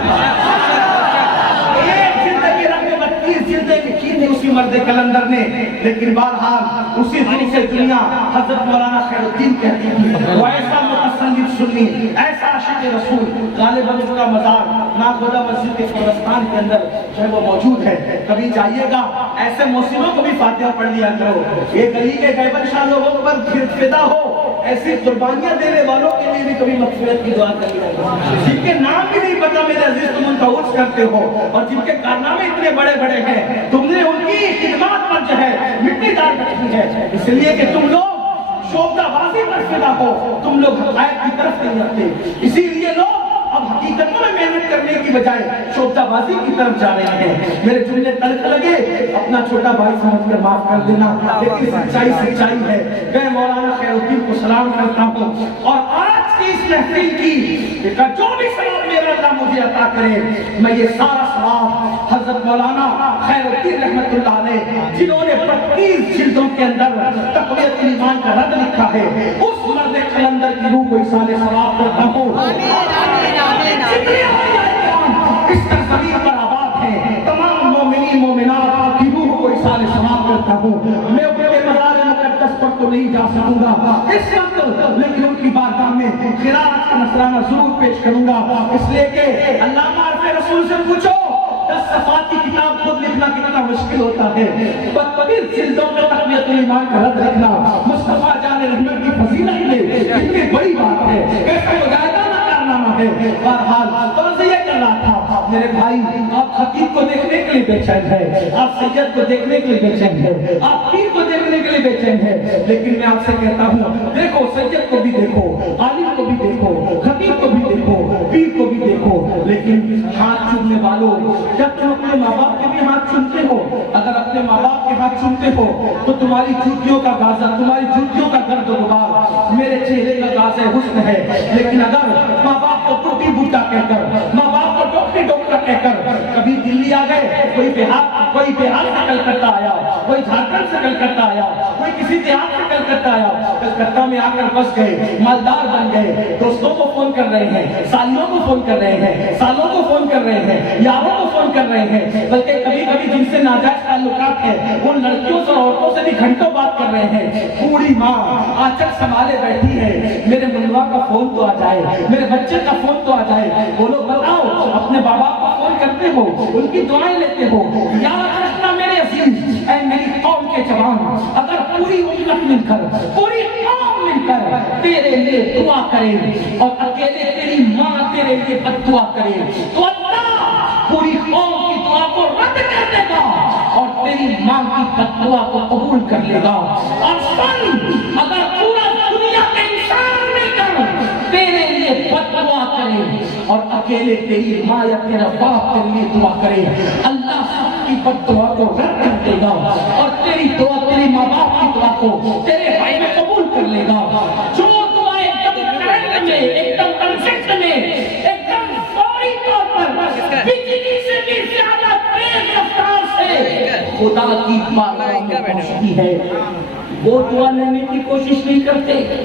ایک جلد کے رنگ میں 32 جلدیں لکھی تھی اسی مرد قلندر نے. لیکن بہرحال اسی دن سے دنیا حضرت مولانا خیر الدین کہتی تھی. وہ ایسا متصنف سنی، ایسا عاشق رسول، غالباً اس کا مزار ناخدا مسجد کے قبرستان کے اندر جو ہے وہ موجود ہے. کبھی جائیے گا ایسے محسنوں کو بھی فاتحہ پڑھ لیا کرو. یہ گلی کے غیبت شاہ لوگوں پر فدا ہو، ایسی قربانیاں دینے والوں کے لیے بھی کبھی مغفرت کی دعا کر لیا کرو. جن کے نام بھی نہیں پتا میرے عزیز تم ان کا عرض کرتے ہو، اور جن کے کارنامے اتنے بڑے بڑے ہیں تم نے ان کی خدمات پر جو ہے مٹی ڈال رکھی ہے. اس لیے کہ تم لوگ شوبدہ بازی پر فدا ہو، تم لوگ حقائق کی طرف نہیں رکھتے. اسی لیے لوگ اب حقیقتوں میں محنت کرنے کی بجائے شوبدہ بازی کی طرف جا رہے ہیں. میرے جملے تلخ لگے اپنا چھوٹا بھائی سمجھ کر معاف کر دینا، لیکن سچائی سچائی ہے. میں مولانا خیر الدین کو سلام کرتا ہوں، اور آج کی اس محفل کی جو بھی ثواب میرا اللہ مجھے عطا کرے، میں یہ سارا ثواب حضرت مولانا خیر الدین رحمت اللہ علیہ جنہوں نے 32 جلدوں کے اندر تقویت ایمان کا رد لکھا ہے، اس مرد قلندر کی روح کو اصال ثواب کرتا ہوں. اس سرزمین پر آباد ہیں تمام مومنین مومنات کی روح کو اصال ثواب کرتا ہوں. میں ان کے مزار مقدس پر تو نہیں جا سکوں گا اس وقت، لیکن ان کی بارگاہ میں خیرات کا نذرانہ ضرور پیش کروں گا. اس لیے کہ علامہ عارف رسول سے پوچھو 10 صفحات کی کتاب خود لکھنا کتنا مشکل ہوتا ہے، 32 جلدوں میں تقویت ایمان کا رد لکھنا مصطفیٰ جان رحمت کی فضیلت میں کتنی بڑی بات ہے، کیسے مجاہدہ نہ کارنامہ ہے. بہرحال تو سے یہ کر رہا تھا میرے بھائی، آپ خطیب کو دیکھنے کے لیے بے چین ہے، آپ سید کو دیکھنے کے لیے بے چین ہے، آپ پیر کو دیکھنے کے لیے بے چین ہے. لیکن میں آپ سے کہتا ہوں دیکھو سید کو بھی دیکھو، عالم کو بھی دیکھو، خطیب کو بھی دیکھو، پیر کو بھی دیکھو، لیکن ہاتھ چومنے والوں جب تم اپنے ماں باپ کے بھی ہاتھ چومتے ہو، اگر اپنے ماں باپ کے ہاتھ چومتے ہو تو تمہاری جوتیوں کا گازہ، تمہاری جوتیوں کا گرد و غبار میرے چہرے کا غازہ حسن ہے. لیکن اگر ماں باپ کو ٹوٹی بوٹا کہہ کر، ماں باپ کو ڈاکٹر ڈاکٹر کہہ کر کبھی دلی آ گئے، کوئی بہار سے کلکتہ آیا، کوئی جھارکھنڈ سے کلکتہ آیا، کوئی کسی دیہات سے کلکتہ آیا، کلکتہ میں آ کر بس گئے، مالدار بن گئے، دوستوں کو فون کر رہے ہیں، سالیوں کو فون کر رہے ہیں، سالوں کو فون کر رہے ہیں، یاروں کو فون کر رہے ہیں، بلکہ کبھی کبھی جن سے ناجائز تعلقات ہیں ان لڑکیوں سے اور عورتوں سے بھی گھنٹوں بات کر رہے ہیں. بوڑھی ماں آنچل سنبھالے بیٹھی ہے، میرے منوا کا فون تو آ جائے، میرے بچے کا فون تو آ جائے. بولو بتاؤ اپنے بابا کو فون کرتے ہو، ان کی دعائیں لیتے ہو؟ یاد رکھنا میرے عزیز، اے میری قوم کے جوان، اگر پوری امت مل کر، پوری قوم مل کر تیرے لیے دعا کرے اور اکیلے تیری ماں تیرے لیے بد دعا کرے تو اللہ پوری قوم کی دعا کو رد کر دے گا اور تیری ماں کی بد دعا کو قبول کر لے گا. اور سن، اگر پورا دنیا کے انسان مل کر تیرے لیے بد دعا کرے اور اکیلے تیری ماں یا تیرا باپ تیرے لیے دعا کرے، اللہ سب کی بد دعا کو رد کر دے گا اور تیری دعا، تیری ماں باپ کی دعا کو تیرے بھائی میں قبول کر لے گا. جو دعا ایک دم کرنٹ میں، ایک دم کنسنٹ میں، ایک دم فوری طور پر بجلی سے بھی زیادہ تیز رفتار سے خدا کی بارگاہ میں پہنچتی ہے، وہ دعا لینے کی کوشش نہیں کرتے.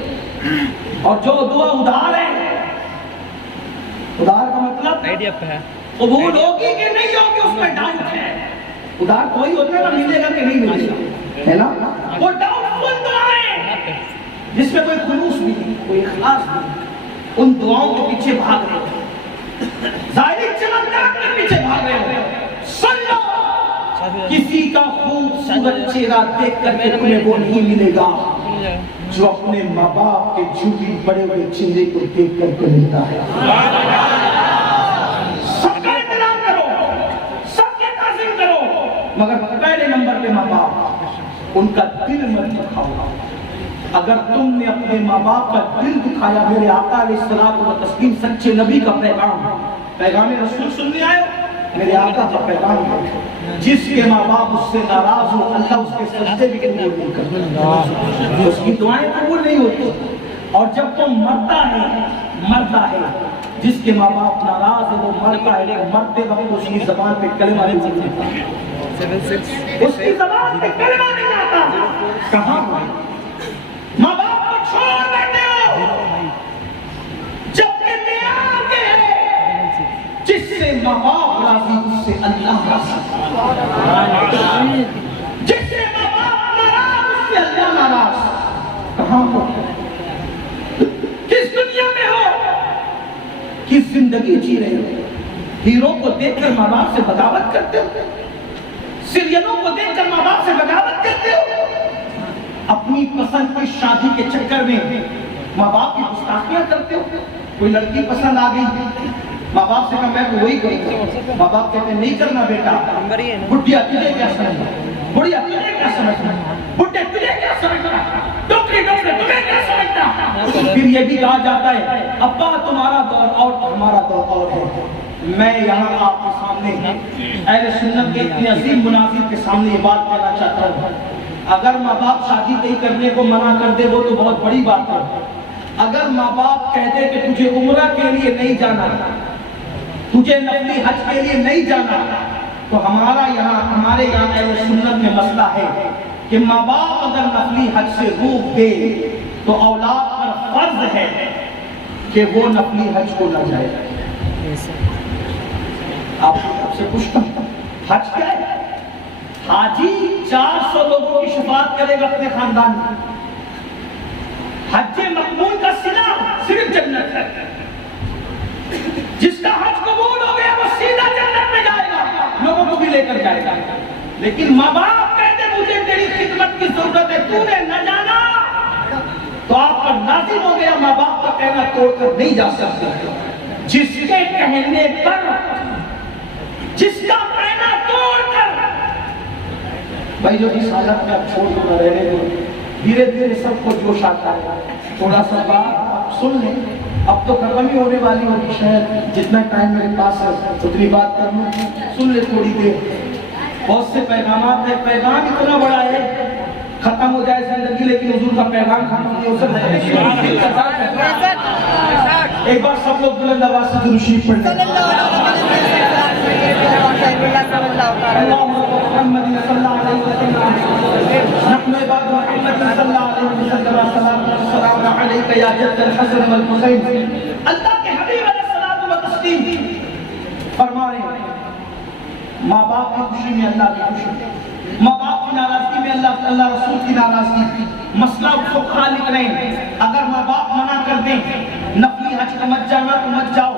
اور جو دعا ادھار ہے، ادھار کا مطلب قبول ہوگی کہ نہیں ہوگی اس میں ڈاؤٹ ہے. ادھار کوئی ہوتا ہے نا ملے گا کہ نہیں ملے گا، ہے نا؟ وہ ڈاؤٹ فل دعائیں جس میں کوئی خلوص نہیں، کوئی اخلاص نہیں، ان دعاؤں کے پیچھے بھاگ رہے ہو، ظاہری چمکدار کے پیچھے بھاگ رہے ہو. سن لو، کسی کا خوبصورت چہرہ دیکھ کر کے تمہیں وہ نہیں ملے گا جو اپنے ماں باپ کے جھوٹی بڑے بڑے چہرے کو دیکھ کر کے ملتا ہے. سب کا احترام کرو، سب کے تعظیم کرو، مگر پہلے نمبر پہ ماں باپ، ان کا دل مت دکھاؤ. اگر تم نے اپنے ماں باپ کا دل دکھایا، میرے آقا علیہ الصلوۃ والتسلیم سچے نبی کا پیغام رسول سننے آئے، میرے آقا کا پیغام ہے، جس کے ماں باپ اس سے ناراض ہو اللہ اس کے سجدے بھی قبول نہیں کرتا، اس کی دعائیں قبول نہیں ہوتی. اور جب وہ مرتا ہے جس کے ماں باپ ناراض ہے، وہ مرتا ہے، مرتے وقت اس کی زبان پہ کلمہ نہیں آتا، اس کی زبان پہ کلمہ نہیں آتا. کہاں ہو؟ ماں باپ کو چھوڑ بیٹھے ہو، جبکہ معیار یہ ہے جس سے ماں باپ راضی اس سے اللہ راضی، جس سے ماں باپ ناراض اس سے اللہ ناراض۔ کہاں ہو؟ کس دنیا میں ہو؟ کس زندگی جی رہے ہو؟ ہیرو کو دیکھ کر ماں باپ سے بغاوت کرتے ہو، سیریلوں کو دیکھ کر ماں باپ سے بغاوت کرتے ہو، اپنی پسند کی شادی کے چکر میں ماں باپ کی گستاخیاں کرتے ہو۔ کوئی لڑکی پسند آ گئی، ماں باپ سے کہا میں تو وہی کروں گا، ماں باپ کہتے ہیں نہیں کرنا بیٹا، بڈھیا تجھے کیا سمجھنا، بڑھیا تجھے کیا سمجھنا، بڈھے تجھے کیا سمجھنا، ڈوکری ڈوکرے تمہیں کیا سمجھنا۔ پھر یہ بھی کہا جاتا ہے ابا تمہارا دور اور ہمارا دور اور ہے۔ میں یہاں آپ کے سامنے اہل سنت کے اتنے عظیم مناظر کے سامنے یہ بات کہنا چاہتا ہوں، اگر ماں باپ شادی نہیں کرنے کو منع کر دے وہ تو بہت بڑی بات ہے، اگر ماں باپ کہہ دے کہ تجھے عمرہ کے لیے نہیں جانا، تجھے نفلی حج کے لیے نہیں جانا، تو ہمارے یہاں اہل سنت میں مسئلہ ہے کہ ماں باپ اگر نفلی حج سے روک دے تو اولاد پر فرض ہے کہ وہ نفلی حج کو نہ جائے۔ آپ سے پوچھتا ہوں حج کیا ہے؟ حاجی 400 لوگوں کی شفاعت کرے گا اپنے خاندان میں۔ حج مقبول کا صلہ صرف جنت ہے، جس کا حج قبول ہو گیا وہ سیدھا جنت میں جائے گا، لوگوں کو بھی لے کر جائے گا۔ لیکن ماں باپ کہتے مجھے تیری خدمت کی ضرورت ہے، تو نے نہ جانا تو آپ پر لازم ہو گیا ماں باپ کا کہنا توڑ کر نہیں جا سکتے۔ جس کے کہنے پر، جس کا کہنا توڑ کر، بھائی جو اس حالت میں اب چھوڑ دو نہ رہنے دو، دھیرے دھیرے سب کو جوش آتا ہے۔ تھوڑا سا بات سن لیں، اب تو ختم ہی ہونے والی ہوگی، شاید جتنا ٹائم میرے پاس ہے اتنی بات کر لوں، سن لے تھوڑی دیر۔ بہت سے پیغامات ہیں، پیغام اتنا بڑا ہے ختم ہو جائے زندگی لیکن حضور کا پیغام ختم نہیں ہو سکتا۔ ایک بار سب لوگ بلند آواز سے درود شریف پڑھ لیں۔ اللہم محمد صلی اللہ علیہ وسلم، نحن عباد محمد صلی اللہ علیہ وسلم، السلام علیک یا جد الحسن والحسین۔ اللہ کے حبیب علیہ الصلوۃ والتسلیم فرما رہے ہیں ماں باپ کی خوشی میں اللہ کی خوشی، ماں باپ کی ناراضگی میں اللہ رسول کی ناراضگی۔ مسئلہ فقہا لکھ رہے ہیں اگر ماں باپ منع کر دیں نفلی حج کا مت جانا تو مت جاؤ،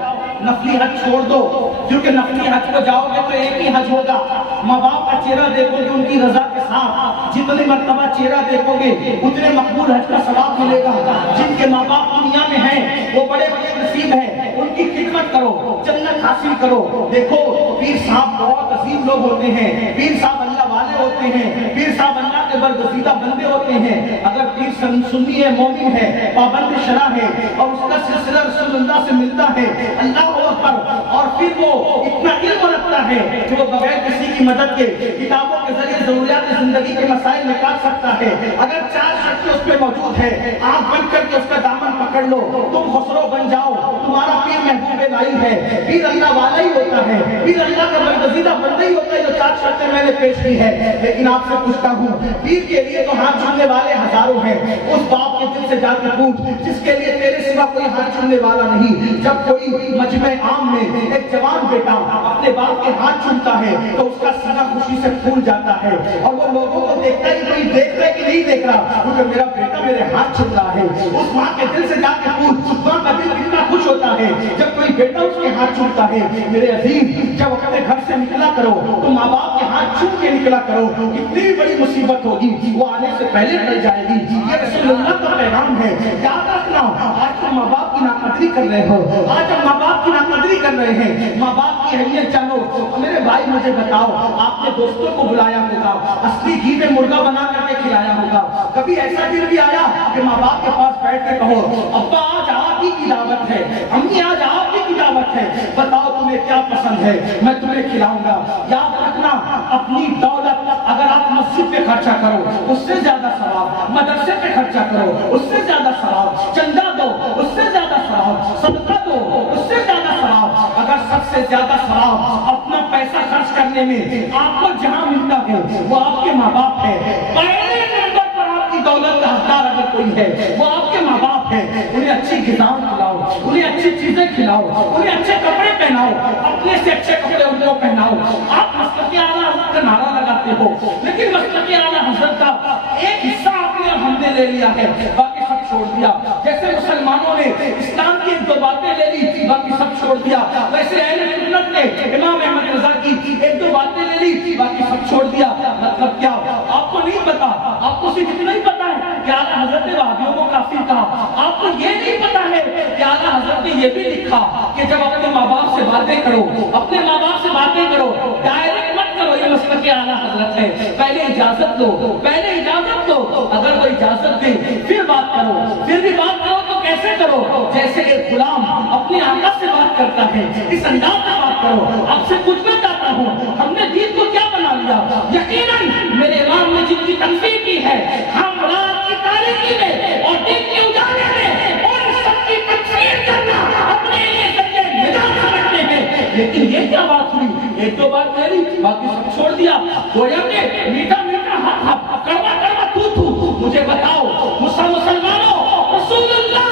نفلی حج چھوڑ دو، کیونکہ نفلی حج کو جاؤ گے تو ایک ہی حج ہوگا، ماں باپ کا چہرہ دیکھو گے ان کی رضا کے ساتھ، جتنی مرتبہ چہرہ دیکھو گے اتنے مقبول حج کا ثواب ملے گا۔ جن کے ماں باپ دنیا میں ہیں وہ بڑے بڑے نصیب ہیں، ان کی خدمت کرو، جنت حاصل کرو۔ دیکھو پیر صاحب بہت عظیم لوگ ہوتے ہیں، پیر صاحب اللہ والے ہوتے ہیں، پیر صاحب اللہ کے برگزیدہ بندے ہوتے ہیں۔ اگر پیر سنی ہے، مومن ہے، پابند شرع ہے اور اس کا سلسلہ رسول اللہ سے ملتا ہے، اللہ اکبر، اور پھر وہ اتنا علم رکھتا ہے کہ وہ بغیر کسی کی مدد کے کتابوں کے ذریعے ضروریات زندگی کے مسائل نکال سکتا ہے۔ اگر 4 شرطیں اس پہ موجود ہے، آنکھ بند کر کے اس کا دامن پکڑ لو، تم خسرو بن جاؤ، تمہارا پیر محبوب الہی ہے، پیر اللہ والا ہی ہوتا ہے، پیر اللہ کا برگزیدہ بندہ ہی ہوتا ہے جو 4 شرطیں میں نے پیش کی ہے۔ لیکن آپ سے پوچھتا ہوں پیر کے لیے تو ہاتھ چھوڑنے والے ہزاروں ہیں، اس باپ کے دل سے جا کے پوچھ جس کے لیے تیرے سوا کوئی ہاتھ چھوڑنے والا نہیں۔ جب کوئی مجمع عام میں ایک جوان بیٹا اپنے باپ کے ہاتھ چھوڑتا ہے تو اس کا سینہ خوشی سے پھول جاتا ہے، اور وہ لوگوں کو دیکھتا ہے کہ کوئی دیکھ رہا ہے کہ نہیں دیکھ رہا، کیونکہ میرا بیٹا میرے ہاتھ چھوڑ رہا ہے۔ اس ماں کے دل سے جا کے پوچھ ماں کا دل کتنا خوش ہوتا ہے جب کوئی بیٹا اس کے ہاتھ چھوڑتا ہے۔ میرے عزیز جب اپنے گھر سے نکلا کرو تو ماں باپ کے ہاتھ چھوڑ کے نکلا کرو، کتنی بڑی مصیبت ہوگی وہ آنے سے پہلے ٹل جائے گی۔ یہ رسول اللہ کا پیغام ہے، یاد رکھنا۔ آج تم ماں باپ کی ناقدری کر رہے ہو، آج ہم ماں باپ کی ناقدری کر رہے ہیں، ماں باپ کی اہمیت جانو۔ میرے بھائی مجھے بتاؤ، آپ نے دوستوں کو بلایا ہوگا، اصلی گھی میں مرغا بنا کر کے کھلایا ہوگا، کبھی ایسا دن بھی آیا کہ ماں باپ کے پاس بیٹھ کے کہو ابا آج آپ ہی کی دعوت ہے، امی آج آپ ہی کی دعوت ہے، بتاؤ تمہیں کیا پسند ہے میں تمہیں کھلاؤں گا۔ یاد رکھنا اپنی دولت اگر آپ مسجد پہ خرچہ کرو اس سے زیادہ ثواب، مدرسے پہ خرچہ کرو اس سے زیادہ ثواب، چندہ دو اس سے زیادہ ثواب، صدقہ دو اس سے زیادہ ثواب۔ اگر سب سے زیادہ ثواب اپنا پیسہ خرچ کرنے میں آپ کو جہاں ملتا ہے وہ آپ کے ماں باپ ہے، پہلے نمبر پر آپ دولت کا حقدار اگر کوئی ہے وہ آپ کے ماں باپ ہیں. انہیں اچھی غذا کھلاؤ, انہیں اچھی چیزیں کھلاؤ, انہیں اچھے کپڑے پہناؤ, اپنے سے اچھے کپڑے ان کو پہناؤ. آپ مسلک اعلیٰ حضرت کا نعرہ لگاتے ہو, لیکن مسلک اعلیٰ حضرت کا ایک حصہ آپ نے ہم نے لے لیا ہے, باقی سب چھوڑ دیا. جیسے مسلمانوں نے اسلام کی ایک دو باتیں لے لی, باقی سب چھوڑ دیا, ویسے اہل سنت نے امام احمد رضا کی ایک دو باتیں لے لی, باقی سب چھوڑ دیا. مطلب کیا؟ آپ کو نہیں پتا, آپ کو صرف اتنا ہی پتا ہے کہ اعلیٰ حضرت نے وہابیوں کو کافر کہا. آپ کو یہ نہیں پتا ہے کہ اعلیٰ حضرت نے یہ بھی لکھا کہ جب اپنے ماں باپ سے باتیں کرو, اپنے ماں باپ سے باتیں کرو, ڈائریکٹ مت کرو, یہ مسلک اعلیٰ حضرت ہے. پہلے اجازت دو, پہلے اجازت دو, اگر وہ اجازت دے پھر بات کرو. پھر بھی بات کرو تو کیسے کرو؟ جیسے ایک غلام اپنے آقا سے بات کرتا ہے, اس انداز میں بات کرو. آپ سے پوچھنا چاہتا ہوں, ہم نے دین کو کیا بنا لیا؟ یقیناً میرے امام نے جن کی تنفیر کی ہے, ہم رات کی تاریکی میں اور دن کے اجالے میں ان سب کی تکفیر کرنا اپنے لیے ذریعہ نجات سمجھتے ہیں. لیکن یہ کیا بات ہوئی؟ ایک دو بات کہہ رہی, باقی سب چھوڑ دیا. گویا کہ میٹھا میٹھا ہاتھ, کڑوا کڑوا تو مجھے بتاؤ مسلمانوں, رسول اللہ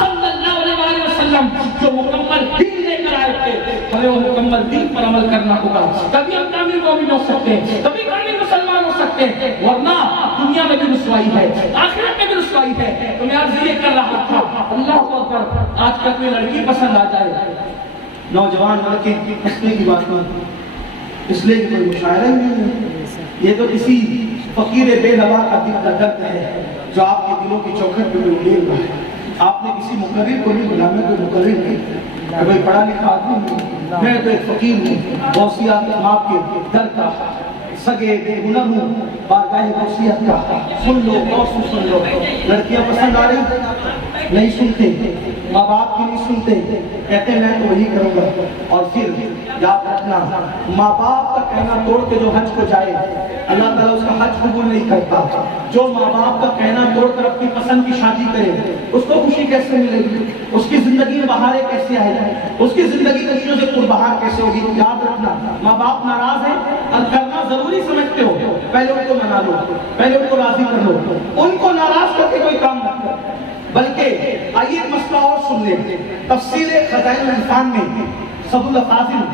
صلی اللہ علیہ وسلم جو مکمل دین لے کر آئے تھے, ہمیں وہ مکمل دین پر عمل کرنا ہوگا. کبھی ہم کامل مومن ہو سکتے ہیں, کبھی کامل مسلمان ہو سکتے ہیں, ورنہ دنیا میں بھی رسوائی ہے, آخرت میں بھی رسوائی ہے. تو میں عرض یہ کر رہا تھا, اللہ اکبر, آج کل کوئی لڑکی پسند آ جائے, نوجوان لڑکے مسئلے کی بات نہیں, اس لیے کہ کوئی مشاعرہ نہیں ہے. یہ تو کسی فقیر بے نوا کا دل کا درد ہے جو آپ کے دلوں کی چوکھٹ پہ اڑے ہوا ہے. آپ نے کسی مقرر کو نہیں بلا, میں کوئی مقرر نہیں, کہ کوئی پڑھا لکھا آدمی نہیں, میں تو ایک فقیر ہوں, غوثیات آپ کے در کا سگے بے ہنر ہوں, بارگاہ غوثیت کا. سن لو, غوث سن لو. لڑکیاں پسند آ رہی نہیں سنتے, ماں باپ کی نہیں سنتے, کہتے ہیں میں تو وہی کروں گا. اور پھر یاد رکھنا, ماں باپ کا کہنا توڑ کے جو حج کو جائے اللہ تعالیٰ اس کا حج قبول نہیں کرتا. جو ماں باپ کا کہنا توڑ کر اپنی پسند کی شادی کرے, اس کو خوشی کیسے ملے گی؟ اس کی زندگی میں بہاریں کیسے آئے گی؟ اس کی زندگی خوشیوں سے پربہار کیسے ہوگی؟ یاد رکھنا, ماں باپ ناراض ہیں اور کرنا ضروری سمجھتے ہو, پہلے ان کو منا لو, پہلے ان کو راضی کر لو. ان کو ناراض کر کے کوئی کام نہ کرو. بلکہ آئیے ایک مسئلہ اور سن لیں. تفسیر خزائن العرفان میں سبو الفاضل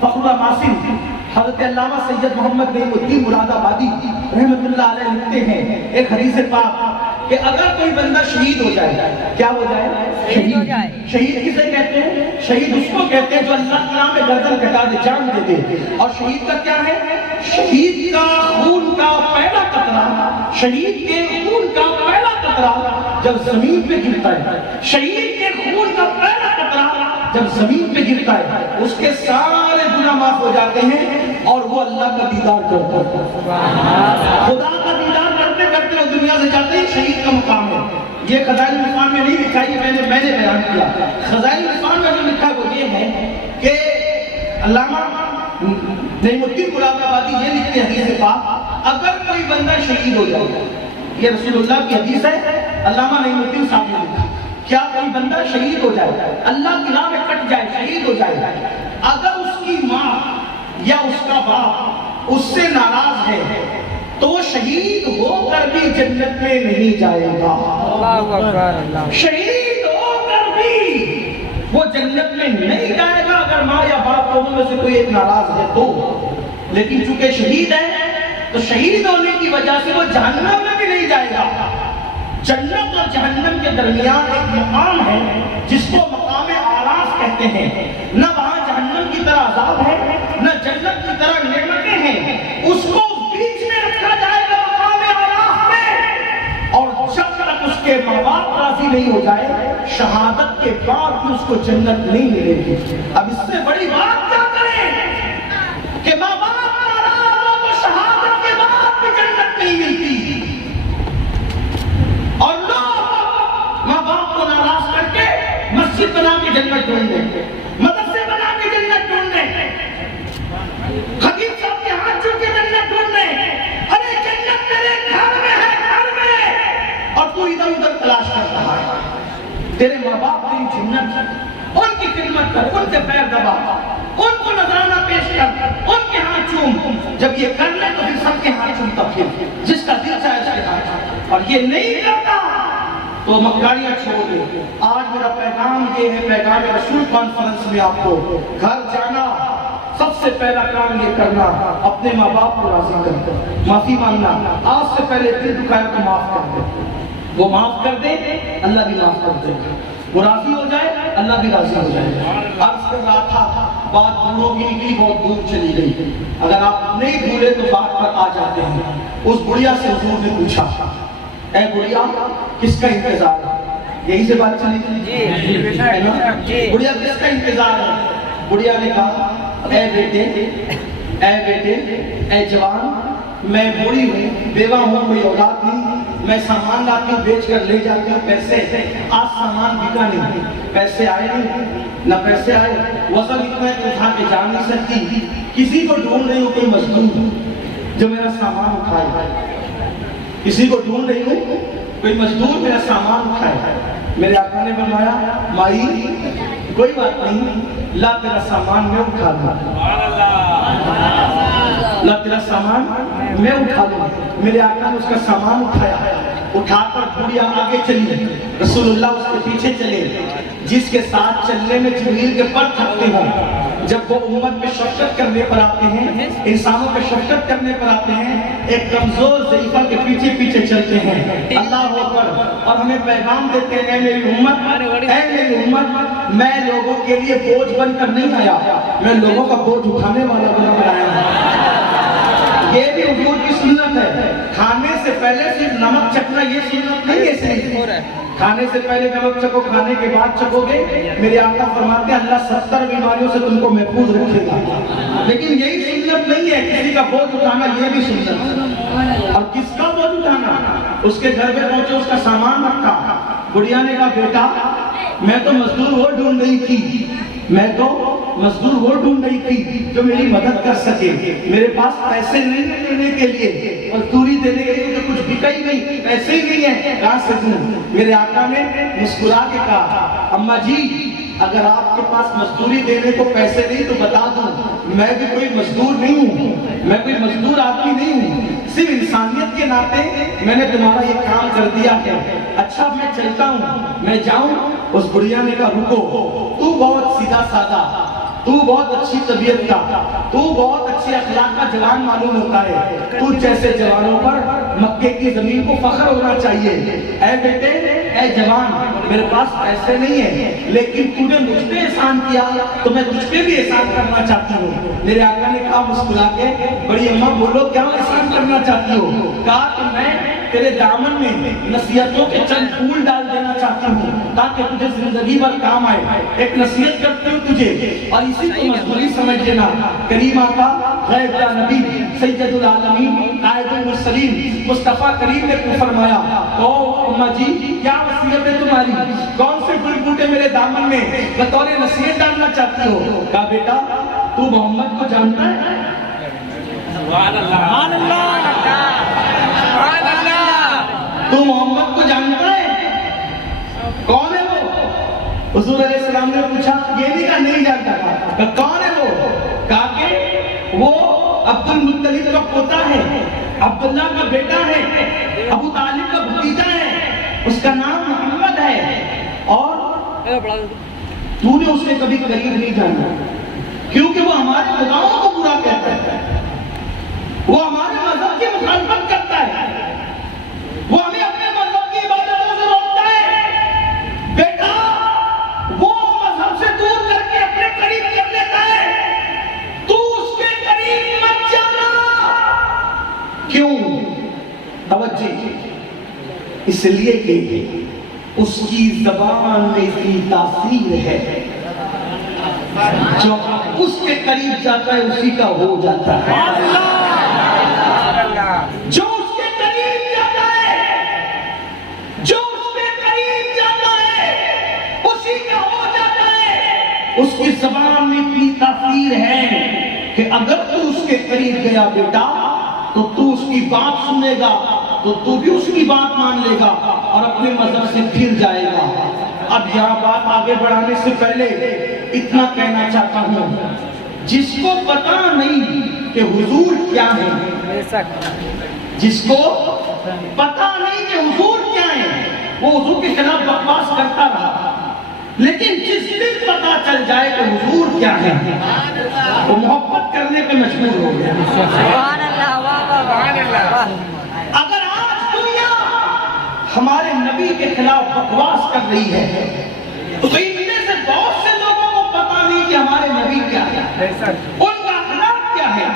فخر الماسن حضرت علامہ سید محمد نعیم الدین مراد آبادی رحمۃ اللہ علیہ لکھتے ہیں ایک حدیث پاک کہ اگر کوئی بندہ شہید ہو جائے, کیا ہو جائے؟ شہید. شہید کسے کہتے ہیں؟ شہید اس کو کہتے ہیں جو اللہ کے نام میں گردن کٹا دے, جان دے دے. اور شہید کا کیا ہے؟ شہید کا خون کا پہلا قطرہ, شہید کے خون کا پہلا قطرہ جب زمین پہ گرتا ہے, شہید کے خون کا پہلا قطرہ جب زمین پہ گرتا ہے, اس کے سارے گناہ معاف ہو جاتے ہیں اور وہ اللہ کا دیدار کرتا ہے. خدا کا دیدار کرتے کرتے وہ دنیا سے جاتے ہیں. شہید کا مقام ہے. یہ خزائن العرفان میں نہیں لکھا, یہ میں نے بیان کیا. خزائن العرفان میں جو لکھا وہ یہ ہے کہ علامہ نعیم الدین مراد آبادی یہ لکھتے حدیث پاک, اگر کوئی بندہ شہید ہو جائے, یہ رسول اللہ کی حدیث ہے, علامہ نعیم الدین صاحب نے لکھا, کیا کوئی بندہ شہید ہو جائے, اللہ کی راہ میں کٹ جائے, شہید ہو جائے, اگر اس کی ماں یا اس کا باپ اس سے ناراض ہے تو وہ شہید ہو کر بھی جنت میں نہیں جائے گا. شہید ہو کر بھی وہ جنت میں نہیں جائے گا اگر ماں یا باپ دونوں میں سے کوئی ایک ناراض ہے تو. لیکن چونکہ شہید ہے تو شہید ہونے کی وجہ سے وہ جہنم میں بھی نہیں جائے گا. جنت اور جہنم کے درمیان ایک مقام ہے جس کو مقام آراف کہتے ہیں. نہ وہاں جہنم کی طرح عذاب ہے, نہ جنت کی طرح نعمتیں ہیں, اس کو بیچ میں رکھا جائے گا مقام آراف میں. اور جب تک اس کے ماں باپ راضی نہیں ہو جائے, شہادت کے بعد بھی اس کو جنت نہیں ملے گی. اب اس سے بڑی بات کیا کریں کہ ماں باپ ناراض ہو تو شہادت کے بعد بھی جنت نہیں ملتی, اور لوگ ماں باپ کو ناراض کر کے مسجد بنا کے جنت ڈھونڈ لیں, مدرسے بنا کے جنت ڈھونڈ لیں, حکیم صاحب کے ہاتھ چھو کے جنت ڈھونڈ لیں. ارے جنت میرے گھر میں ہے, گھر میں, اور تو ادھر ادھر تلاش کر رہا ہے. تیرے ماں باپ تیری جنت, ان کی خدمت کر, ان کے پیر دبا, ان کو نذرانہ پیش کر, ان کے ہاتھ چوم. جب یہ کر لے تو پھر سب کے ہاتھ چومتا پھر, جس کا دل چاہے اس کے ہاتھ. اور یہ نہیں کرتا تو مکاریاں چھوڑ دے. آج میرا پیغام یہ ہے, پیغام رسول کانفرنس میں آپ کو گھر جانا, سب سے پہلا کام یہ کرنا, اپنے ماں باپ کو راضی کرنا, معافی مانگنا. آج سے پہلے دل دکھایا تو معاف کر دے, وہ معاف کر دے اللہ بھی معاف کر دے, وہ راضی ہو جائے اللہ بھی راضی ہو جائے. عرض کر رہا تھا بات بوڑھوں کی نکلی, بہت دور چلی گئی. اگر آپ نہیں بھولے تو بات پر آ جاتے ہیں. اس بڑھیا سے حضور نے پوچھا, اے بڑھیا کس کا انتظار ہے؟ یہی سے بات چلی تھی, بڑھیا کس کا انتظار ہے؟ بڑھیا نے کہا اے بیٹے اے جوان, میں بوڑھی ہوں, بیوہ ہوں, کوئی اولاد نہیں, میں سامان لاتی ہوں, بیچ کر لے جاتی ہوں پیسے. آج سامان بکا نہیں, پیسے آئے نہیں, نہ پیسے آئے, وزن اتنا ہے کہ اٹھا کے جا نہیں سکتی. کسی کو ڈھونڈ رہی ہوں کوئی مزدور جو میرا سامان اٹھائے, کسی کو ڈھونڈ رہی ہوں کوئی مزدور میرا سامان اٹھائے. میرے آقا نے فرمایا مائی کوئی بات نہیں, لا تیرا سامان میں اٹھا دوں, لا تیرا سامان میں اٹھا دوں. میرے آقا نے اس کا سامان اٹھایا, اٹھا کر بڑھیا آگے چلی. رسول اللہ اس کے پیچھے چلے. جس کے ساتھ چلنے میں جبریل کے پر تھکتے ہوں, جب وہ امت پہ شفقت کرنے پر آتے ہیں, انسانوں پہ شفقت کرنے پر آتے ہیں, ایک کمزور ضعیفہ کے پیچھے پیچھے چلتے ہیں. اللہ اکبر, اور ہمیں پیغام دیتے ہیں اے میری امت, میں لوگوں کے لیے بوجھ بن کر نہیں آیا, میں لوگوں کا بوجھ اٹھانے والا بن کر آیا ہوں. یہ بھی حضور کی سنت ہے. کھانے سے پہلے صرف نمک چکھنا یہ سنت نہیں ہے. صرف کھانے سے پہلے نمک چکھو, کھانے کے بعد چکھو گے. میرے آقا فرماتے ہیں اللہ 70 بیماریوں سے تم کو محفوظ رکھے گا. لیکن یہی سنت نہیں ہے, کسی کا بوجھ اٹھانا یہ بھی سنت ہے. اور کس کا بوجھ اٹھانا؟ اس کے گھر میں پہنچے, اس کا سامان رکھا. بڑھیا نے کہا بیٹا میں تو مزدور وہ ڈھونڈ رہی تھی, میں تو مزدور وہ ڈھونڈ رہی تھی جو میری مدد کر سکے. میرے پاس پیسے نہیں ہیں دینے کے لیے, مزدوری دینے کے لیے کچھ بکا ہی نہیں, پیسے ہی نہیں ہیں, کہاں سے دوں؟ میرے آقا نے مسکرا کے کہا اماں جی اگر آپ کے پاس مزدوری دینے کو پیسے نہیں تو بتا دوں, میں بھی کوئی مزدور نہیں ہوں, میں کوئی مزدور آدمی نہیں ہوں, صرف انسانیت کے ناطے میں نے تمہارا یہ کام کر دیا ہے. اچھا میں چلتا ہوں, میں جاؤں؟ اس بڑھیا نے کہا رکو, تو بہت سیدھا سادہ, تو بہت اچھی طبیعت کا, تو بہت اچھے اخلاق کا جوان معلوم ہوتا ہے, تو جیسے جوانوں پر مکے کی زمین کو فخر ہونا چاہیے. اے بیٹے اے جوان, میرے پاس پیسے نہیں ہیں لیکن تو نے مجھ پہ احسان کیا تو میں تجھ پہ بھی احسان کرنا چاہتی ہوں. میرے آقا نے کہا مسکرا کے بڑی اماں بولو کیا احسان کرنا چاہتی ہو؟ کہا کہ میں تیرے دامن میں نصیحتوں کے چند پھول ڈال دینا چاہتی ہوں تاکہ تجھے زندگی بھر کام آئے. ایک نصیحت کرتی ہوں تجھے اور اسی کو مزدوری سمجھ لینا. کریم آقا غیب کا نبی سید العالمین قائد المرسلین مصطفیٰ کریم نے کو فرمایا او اماں جی کیا وصیت ہے تمہاری, کون سے پھول بوٹے میرے دامن میں بطور نصیحت ڈالنا چاہتی ہو؟ کہا بیٹا تو محمد کو جانتا ہے؟ سبحان اللہ, سبحان اللہ, تو محمد کو جانتا ہے؟ کون ہے وہ؟ حضور علیہ السلام نے پوچھا, یہ نہیں کہا نہیں جانتا, کہا کون ہے وہ؟ کہا کہ وہ عبد المطلب کا پوتا ہے, عبداللہ کا بیٹا ہے, ابو طالب کا بھتیجا ہے, اس کا نام محمد ہے, اور تو نے اسے کبھی قریب نہیں جانا کیونکہ وہ ہمارے خداؤں کو برا کہتا ہے, وہ ہمارے مذہب کی مخالفت کرتا ہے, وہ ہمیں اپنے مذہب کی عبادتوں سے روکتا ہے. بیٹا وہ مذہب سے دور کر کے اپنے قریب کر لیتا ہے, تو اس کے قریب مت جانا. کیوں؟ توجہ, اس لیے کہ اس کی زبان میں اتنی تاثیر ہے, جو اس کے قریب جاتا ہے اسی کا ہو جاتا ہے. جو اس کے قریب جاتا ہے, جو اس کے قریب جاتا ہے اسی کا ہو جاتا ہے. اس کی زبان میں اتنی تاثیر ہے کہ اگر تو اس کے قریب گیا بیٹا تو اس کی بات سنے گا تو بھی اس کی بات مان لے گا اور اپنے مذہب سے پھر جائے گا. اب یہاں بات آگے بڑھانے سے پہلے اتنا کہنا چاہتا ہوں, جس کو پتا نہیں کہ حضور کیا ہے, جس کو پتا نہیں کہ حضور کیا ہے وہ حضور کے خلاف بکواس کرتا رہا، لیکن جس دن پتا چل جائے کہ حضور کیا ہے وہ محبت کرنے پہ مجبور ہو گیا۔ سبحان اللہ، واہ واہ سبحان اللہ۔ اگر آج دنیا ہمارے نبی کے خلاف بکواس کر رہی ہے تو ان میں سے بہت سے لوگوں کو پتا نہیں کہ ہمارے نبی کیا ہے، ان کا اخلاق کیا ہے،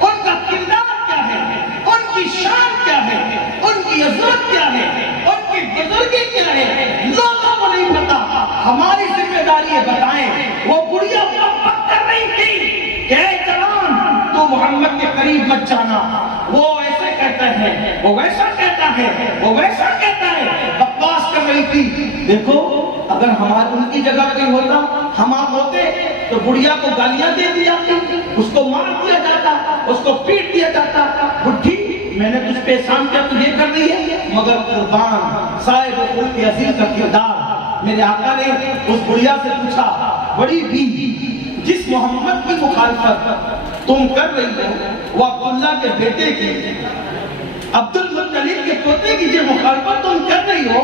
ان کا کردار کیا ہے، ان کی شان کیا ہے، ان کی عظمت کیا ہے، ان کی بزرگی کیا ہے، لوگوں کو نہیں پتا۔ ہماری ذمہ داری ہے بتائیں۔ وہ بڑھیا بک کر رہی تھی کہ اے جوان تو محمد کے قریب مت جانا، وہ ایسے کہتا ہے، وہ ویسا کہتا ہے، وہ ویسا کہتا ہے، بکواس کر رہی تھی۔ دیکھو اگر ہمارے ان کی جگہ کوئی ہوتا، ہم آپ ہوتے تو بڑھیا کو گالیاں دے دیا، اس کو مار دیا جاتا، اس کو پیٹ دیا جاتا، بڈھی میں نے تجھ پہ احسان کیا تو یہ کر رہی ہے، مگر قربان صاحب خلق عظیم کا کردار۔ میرے آقا نے اس بڑھیا سے پوچھا، بڑی بھی جس محمد کی مخالفت تم کر رہی ہو وہ عبداللہ کے بیٹے کی، عبد المطلب کے پوتے کی جو مخالفت تم کر رہی ہو،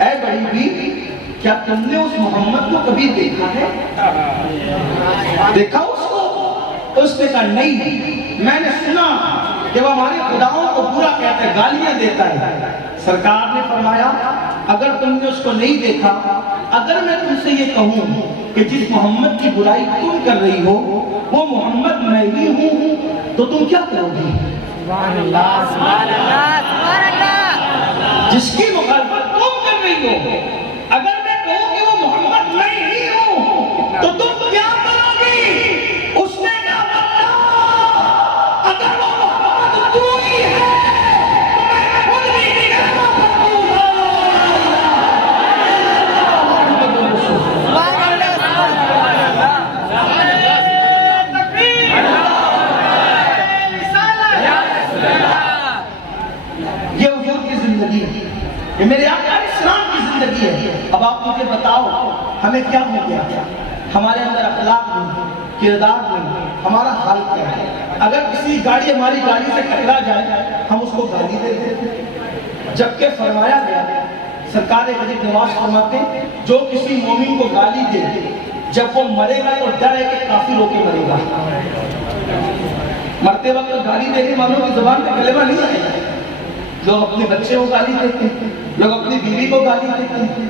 اے بڑی بھی کیا تم نے اس محمد کو کبھی دیکھا ہے؟ دیکھا اس کو؟ اس نے کہا نہیں، میں نے سنا کہ وہ ہمارے خداؤں کو برا کہتا ہے، گالیاں دیتا ہے۔ سرکار نے فرمایا اگر تم نے اس کو نہیں دیکھا، اگر میں تم سے یہ کہوں کہ جس محمد کی برائی تم کر رہی ہو وہ محمد میں ہی ہوں تو تم کیا کرو گی؟ سبحان اللہ، سبحان اللہ، سبحان اللہ۔ جس کی مخالفت تم کر رہی ہو اگر میں کہوں کہ وہ محمد میں ہی ہوں تو تم کیا کرو گی؟ اس نے کہا اگر وہ محمد تو ہی ہے تو میں خود بھی نہیں کروں۔ سبحان اللہ، سبحان اللہ۔ یہ حضور کی زندگی ہے، یہ میرے آقا اسلام کی زندگی ہے۔ اب آپ مجھے بتاؤ ہمیں کیا ہو گیا؟ ہمارے اندر اخلاق نہیں، کردار نہیں، ہمارا حال کیا ہے؟ اگر کسی گاڑی ہماری گاڑی سے ٹکرا جائے ہم اس کو گالی دیتے ہیں، جبکہ فرمایا گیا سرکار غریب نواز فرماتے جو کسی مومن کو گالی دے جب وہ مرے گا تو ڈر ہے کہ کافر ہو کے مرے گا۔ مرتے وقت گالی دینے والوں کی زبان پہ کلمہ نہیں آئے گا۔ لوگ اپنے بچے کو گالی دیتے ہیں، لوگ اپنی بیوی کو گالی دیتے ہیں،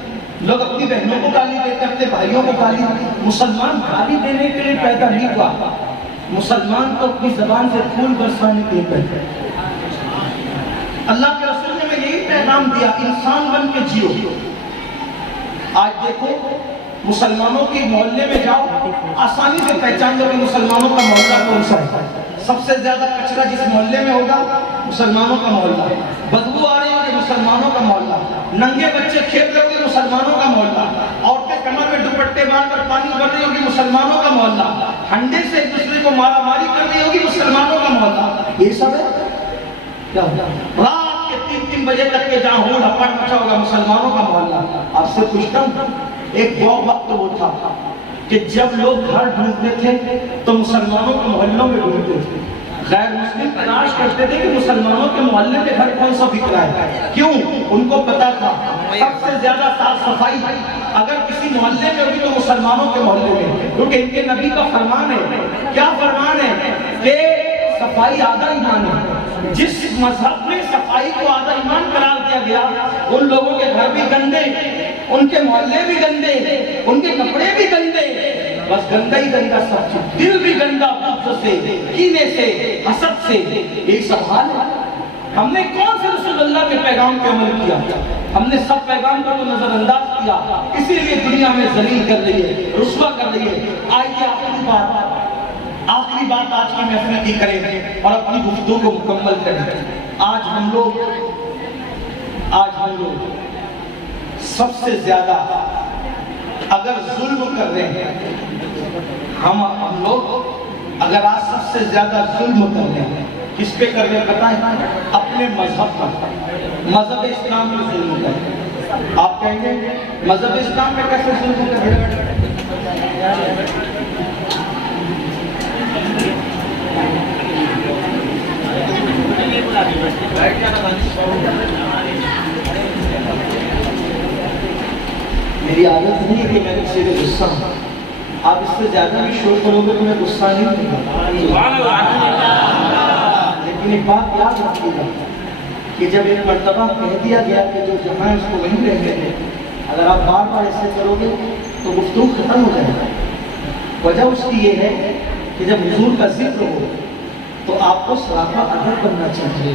لوگ اپنی بہنوں کو گالی دیتے ہیں، اپنے بھائیوں کو گالی دیتے ہیں۔ مسلمان گالی دینے کے لیے پیدا نہیں ہوا، مسلمان تو اپنی زبان سے پھول برسانے کے لیے پیدا ہے۔ اللہ کے رسول نے ہمیں یہی پیغام دیا، انسان بن کے جیو۔ آج دیکھو مسلمانوں کے محلے میں جاؤ آسانی سے پہچان دو کہ مسلمانوں کا محلہ کون سا ہے۔ سب سے زیادہ کچرا جس محلے میں ہوگا مسلمانوں کا محلہ، بدبو آ رہی ہوگی مسلمانوں کا محلہ، ننگے بچے کھیل رہے ہوگے مسلمانوں کا محلہ، عورتیں کمر پہ دوپٹے باندھ کر پانی بھر رہی ہوگی مسلمانوں کا محلہ، ہنڈے سے ایک دوسرے کو مارا ماری کر رہی ہوگی مسلمانوں کا محلہ۔ یہ سب ہے کیا؟ رات کے 3 بجے تک کے جہاں ہول ہپڑ مچا ہوگا مسلمانوں کا محلہ۔ آپ سے پوچھتا ہوں ایک وقت وہ تھا کہ جب لوگ گھر ڈھونڈتے تھے تو مسلمانوں کے محلوں میں ڈھونڈتے تھے، غیر مسلم تلاش کرتے تھے کہ مسلمانوں کے محلے میں گھر کون سا بک رہا ہے۔ کیوں؟ ان کو پتا تھا سب سے زیادہ صاف صفائی اگر کسی محلے میں ہوگی تو مسلمانوں کے محلے میں، کیونکہ ان کے نبی کا فرمان ہے۔ کیا فرمان ہے؟ کہ صفائی آدھا ایمان ہے۔ جس مذہب میں صفائی کو آدھا ایمان قرار دیا گیا ان لوگوں کے گھر بھی گندے، ان کے محلے بھی گندے، ان کے کپڑے بھی گندے، بس گندا ہی گندا سب چیز، دل بھی گندا، بغض سے، کینے سے، حسد سے، یہی سب حال ہے۔ ہم نے کون سے رسول اللہ کے پیغام پہ عمل کیا؟ ہم نے سب پیغام کو تو نظر انداز کیا، اسی لیے دنیا میں ذلیل کر رہی ہے، رسوا کر رہی ہے۔ آئیے آخری بات آج کی محفل کی کریں اور اپنی گفتگو کو مکمل کریں۔ آج ہم لوگ سب سے زیادہ اگر ظلم کر رہے ہیں، ہم لوگ اگر آج سب سے زیادہ ظلم کر رہے ہیں، کس پہ کر رہے ہیں بتائیں؟ اپنے مذہب پر، مذہب اسلام پہ ظلم کر رہے ہیں۔ آپ کہیں گے مذہب اسلام پہ کیسے ظلم کر رہے ہیں؟ نہیں کہ میں اسے بھی غصہ ہوں. آپ اس سے زیادہ بھی شور کرو گے تو میں غصہ نہیں ہوگا. لیکن ایک بات یاد رکھیے گا کہ جب ایک مرتبہ کہہ دیا گیا کہ جو جہاں ہے اس کو وہیں رہنے دیں، اگر آپ بار بار ایسے کرو گے تو گفتگو ختم ہو جائے گا. وجہ اس کی یہ ہے کہ جب حضور کا ذکر ہو تو آپ کو سراپا ادب بننا چاہیے.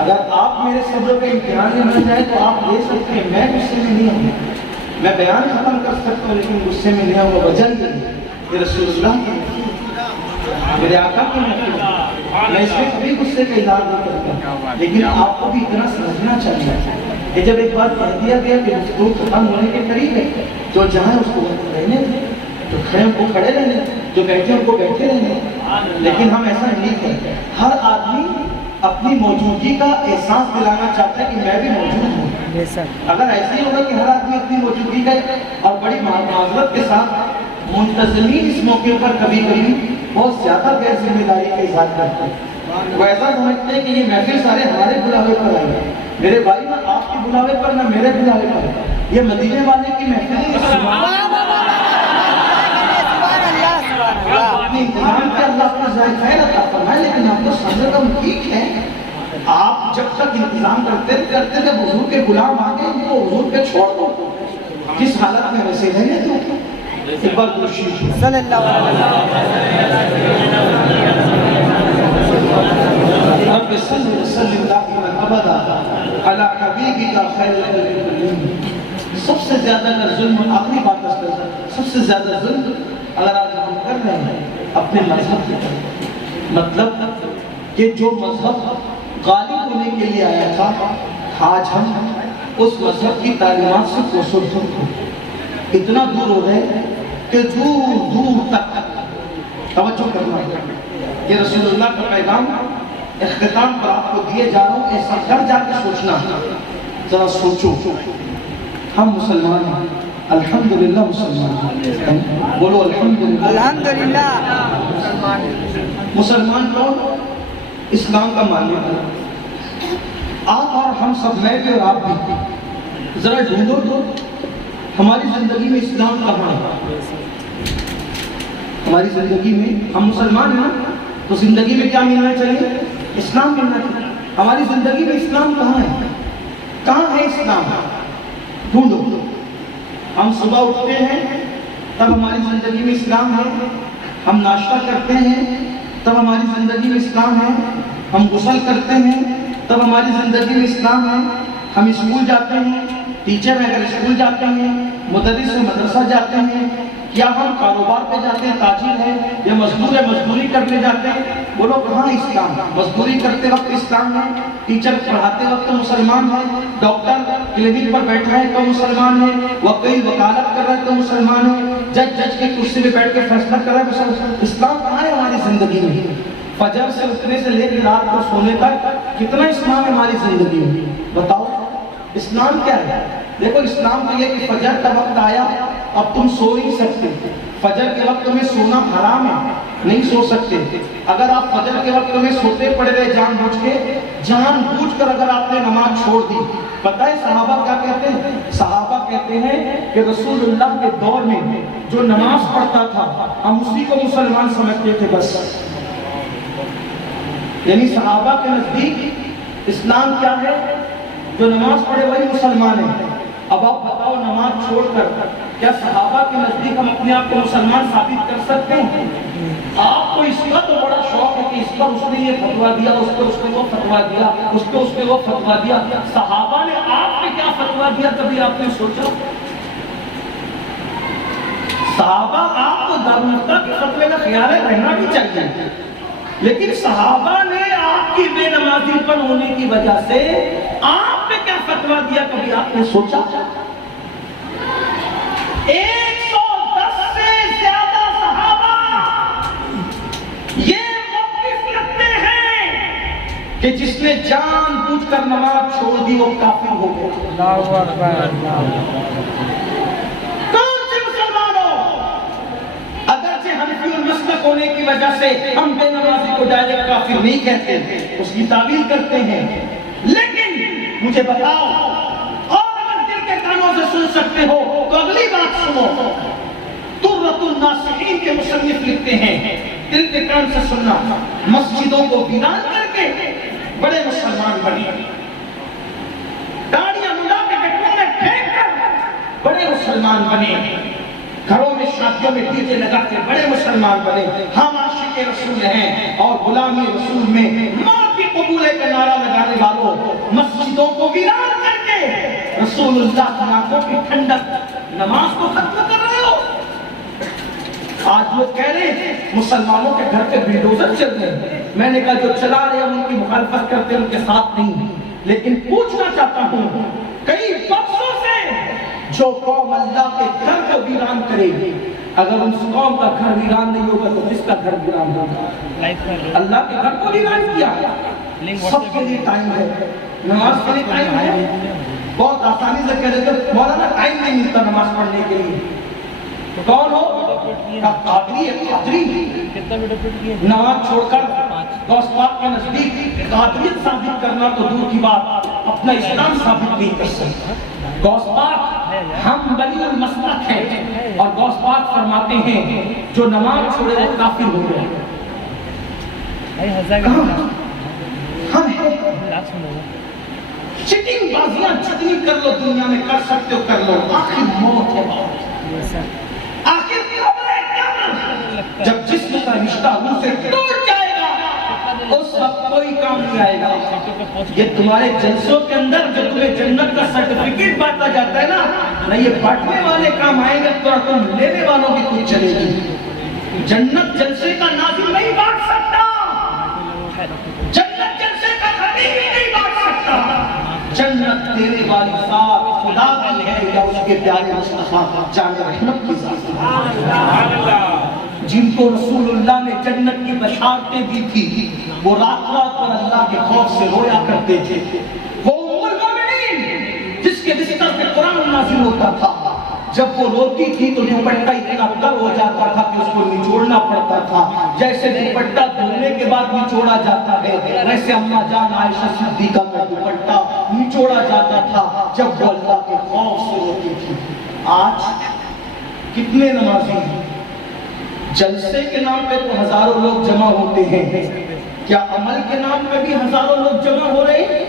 اگر آپ میرے صبر پہ امتحان لینا چاہیں تو آپ لے سکتے ہیں، میں غصے میں نہیں ہوں. میں بیان ختم کر سکتا ہوں لیکن غصے میں نہیں ہوں. وجہ یہ ہے کہ رسول اللہ کی میرے آقا کی محفل ہے، میں اس میں کبھی غصے کا اظہار نہیں کرتا. لیکن آپ کو بھی اتنا سمجھنا چاہیے کہ جب ایک بات کہہ دیا گیا کہ گفتگو ختم ہونے کے قریب ہے، جو جہاں اس کو رہنے دیں، جو کھڑے ان کو کھڑے رہنے دیں، جو بیٹھے ان کو بیٹھے رہنے دیں. لیکن ہم ایسا نہیں کرتے. ہر آدمی اپنی موجودگی کا احساس دلانا چاہتا ہے کہ میں بھی موجود ہوں. اگر ایسے ہی ہوگا کہ ہر آدمی اپنی موجودگی کا اور بڑی معذرت کے ساتھ منتظمین اس موقع پر کبھی کبھی بہت زیادہ غیر ذمہ داری کا اظہار کرتے ہیں. وہ ایسا سمجھتے ہیں کہ یہ محفل سارے ہمارے بلاوے پر آئی ہے. میرے بھائی نہ آپ کے بلاوے پر نہ میرے بلاوے پر، یہ مدینے والے کی محفل ہے. اپنی انتظام کے اللہ کا ظاہر خیر عطا فرمائے. لیکن آپ کو سمجھے تو ٹھیک ہے، آپ جب تک انتظام کرتے جب حضور کے غلام آ گئے ان کو حضور پہ چھوڑ دو. کس حالت میں ویسے رہنے دو. ایک بار کوشش صلی اللہ علیہ رب صلی وسلم دائما ابدا علی حبیبک خیر الخلق کلہم. سب سے زیادہ اگر ظلم، آخری بات سب سے زیادہ ظلم اگر آج ہم کر رہے ہیں اپنے مذہب کی طرف، مطلب کہ جو مذہب غالب ہونے کے لیے آیا تھا، آج ہم اس مذہب کی تعلیمات سے کوسوں اتنا دور ہو گئے کہ دور دور تک توجہ کرنا ہے. یہ رسول اللہ کا پیغام اختتام پر آپ کو دیے جا رہا ہوں. ایسا گھر جا کے سوچنا، ذرا سوچو. ہم مسلمان ہیں، الحمدللہ مسلمان ہیں. بولو الحمدللہ. الحمدللہ. مسلمان کون؟ اسلام کا ماننے والا. آپ اور ہم سب، میں بھی اور آپ بھی، ذرا ڈھونڈو تو ہماری زندگی میں اسلام کہاں ہے. ہماری زندگی میں ہم مسلمان ہیں نا، تو زندگی میں کیا ملنا چاہیے؟ اسلام ملنا چاہیے. ہماری زندگی میں اسلام کہاں ہے؟ کہاں ہے اسلام؟ ڈھونڈو. ہم صبح اٹھتے ہیں تب ہماری زندگی میں اسلام ہے. ہم ناشتہ کرتے ہیں تب ہماری زندگی میں اسلام ہے. ہم غسل کرتے ہیں تب ہماری زندگی میں اسلام ہے. ہم اسکول جاتے ہیں، ٹیچر اگر اسکول جاتے ہیں، مدرس سے مدرسہ جاتے ہیں، کیا ہم کاروبار پہ جاتے ہیں، تاجر ہے یا مزدور ہے، مزدوری کرنے جاتے ہیں. بولو کہاں اسلام؟ مزدوری کرتے وقت اسلام ہے، ٹیچر پڑھاتے وقت مسلمان ہے، ڈاکٹر کلینک پر بیٹھا ہے تو مسلمان ہے، وکیل وکالت کر رہا ہے تو مسلمان ہے، جج کی کرسی پہ بیٹھ کے فیصلہ کر رہا ہے مسلمان. اسلام کہاں ہے ہماری زندگی میں؟ فجر سے اٹھنے سے لے کے رات کو سونے تک کتنا اسلام ہے ہماری زندگی میں؟ بتاؤ اسلام کیا ہے؟ دیکھو اسلام تو یہ کہ فجر کا وقت آیا، اب تم سو نہیں سکتے. فجر کے وقت میں سونا حرام ہے، نہیں سو سکتے. اگر آپ فجر کے وقت میں سوتے پڑے رہے جان بوجھ کر اگر آپ نے نماز چھوڑ دی، پتہ ہے صحابہ کیا کہتے ہیں؟ صحابہ کہتے ہیں کہ رسول اللہ کے دور میں جو نماز پڑھتا تھا ہم اسی کو مسلمان سمجھتے تھے. بس یعنی صحابہ کے نزدیک اسلام کیا ہے؟ جو نماز پڑھے وہی مسلمان ہے. اب آپ بتاؤ نماز چھوڑ کر کیا صحابہ کے نزدیک ہم اپنے آپ کو مسلمان ثابت کر سکتے ہیں؟ آپ کو اس کا تو بڑا شوق ہے کہ اس پر اس نے یہ فتویٰ دیا، اس پہ وہ فتویٰ دیا، اس پہ وہ فتویٰ دیا. صحابہ نے آپ پہ کیا فتویٰ دیا کبھی آپ نے سوچا؟ صحابہ آپ کو دارالفتہ کے فتوے کا خیال رہنا بھی چاہیے، لیکن صحابہ نے آپ کی بے نمازی پر ہونے کی وجہ سے آپ پہ کیا فتویٰ دیا کبھی آپ نے سوچا؟ 110 سے زیادہ صحابہ یہ موقف رکھتے ہیں کہ جس نے جان بوجھ کر نماز چھوڑ دی وہ کافر ہو گیا. اللہ اکبر. کون سے مسلمان ہو؟ اگرچہ حنفی المسلک ہونے کی وجہ سے ہم بے نمازی کو ڈائریکٹ کافر نہیں کہتے، اس کی تعویل کرتے ہیں. لیکن مجھے بتاؤ، اور اگر دل کے کانوں کانوں سے سن سکتے ہو تو اگلی بات سنو. ترۃ الناصحین کے مصنف لکھتے ہیں دل کے کان سے سننا. مسجدوں کو ویران کر کے بڑے مسلمان بنے, داڑیاں ملا کے گٹروں میں پھینک کر بڑے مسلمان بنے, گھروں میں شادیوں میں ڈی جے لگا کے بڑے مسلمان بنے. ہم عاشق رسول ہیں اور غلامی رسول میں موت کی قبول کا نعرہ لگانے والوں, مسجدوں کو ویران کر کے رسول اللہ کی آنکھوں کی ٹھنڈک نماز کو ختم کر رہے ہو. آج لوگ کہہ رہے ہیں مسلمانوں کے گھر پہ بلڈوزر چل رہے ہیں. میں نے کہا جو چلا رہے ہیں ان کی مخالفت کرتے ہیں ان کے ساتھ نہیں, لیکن پوچھنا چاہتا ہوں کئی برسوں سے جو قوم اللہ کے گھر کو ویران کرے گی, اگر اس قوم کا گھر ویران نہیں ہوگا تو کس کا گھر ویران ہوگا؟ اللہ کے گھر کو ویران کیا. سب کے لیے ٹائم ہے, نماز کے لیے ٹائم ہے. بہت آسانی سے کہہ دیتے ہیں مولانا ٹائم نہیں ملتا نماز پڑھنے کے لیے. کون ہو؟ قادری ہے, قادری. نماز چھوڑ کر غوث پاک کے نزدیک قادریت ثابت کرنا تو دور کی بات, اپنا اسلام ثابت نہیں کر سکتا. غوث پاک ہم بلی المسلک ہیں اور غوث پاک فرماتے ہیں جو نماز چھوڑے وہ کافر ہو گئے. ہم ہیں چٹنگ بازیاں جتنی کر لو دنیا میں کر سکتے ہو کر لو, آخر موت ہے موت. آخر قبر ہے قبر. جب جسم کا رشتہ روح سے ٹوٹ جائے گا اس وقت کوئی کام نہیں آئے گا. یہ تمہارے جلسوں کے اندر جو تمہیں جنت کا سرٹیفکیٹ بانٹا جاتا ہے نا, نہ یہ بانٹنے والے کام آئیں گے تو تم لینے والوں کی کچھ چلے گی. جنت جلسے کا ناظر نہیں بانٹ سکتا, جنت جلسے کا خطیب نہیں بانٹ سکتا. جنت تیرے والی ذات خدا کی ہے یا اس کے پیارے مصطفیٰ جان رحمت کی ذات. جن کو رسول اللہ نے جنت کی بشارتیں دی تھی وہ رات رات پر اللہ کے خوف سے رویا کرتے تھے. وہ ام المومنین جس کے بستر پہ قرآن نازل ہوتا تھا, جب وہ روتی تھی تو دوپٹہ اتنا تر ہو جاتا تھا کہ اس کو نچوڑنا پڑتا تھا. جیسے دوپٹہ دھونے کے بعد نچوڑا جاتا ہے ویسے اماں جان عائشہ صدیقہ کا دوپٹہ نچوڑا جاتا تھا جب وہ اللہ کے خوف سے روتی تھی. آج کتنے نمازی ہیں, جلسے کے نام پہ تو ہزاروں لوگ جمع ہوتے ہیں, کیا عمل کے نام پہ بھی ہزاروں لوگ جمع ہو رہے ہیں؟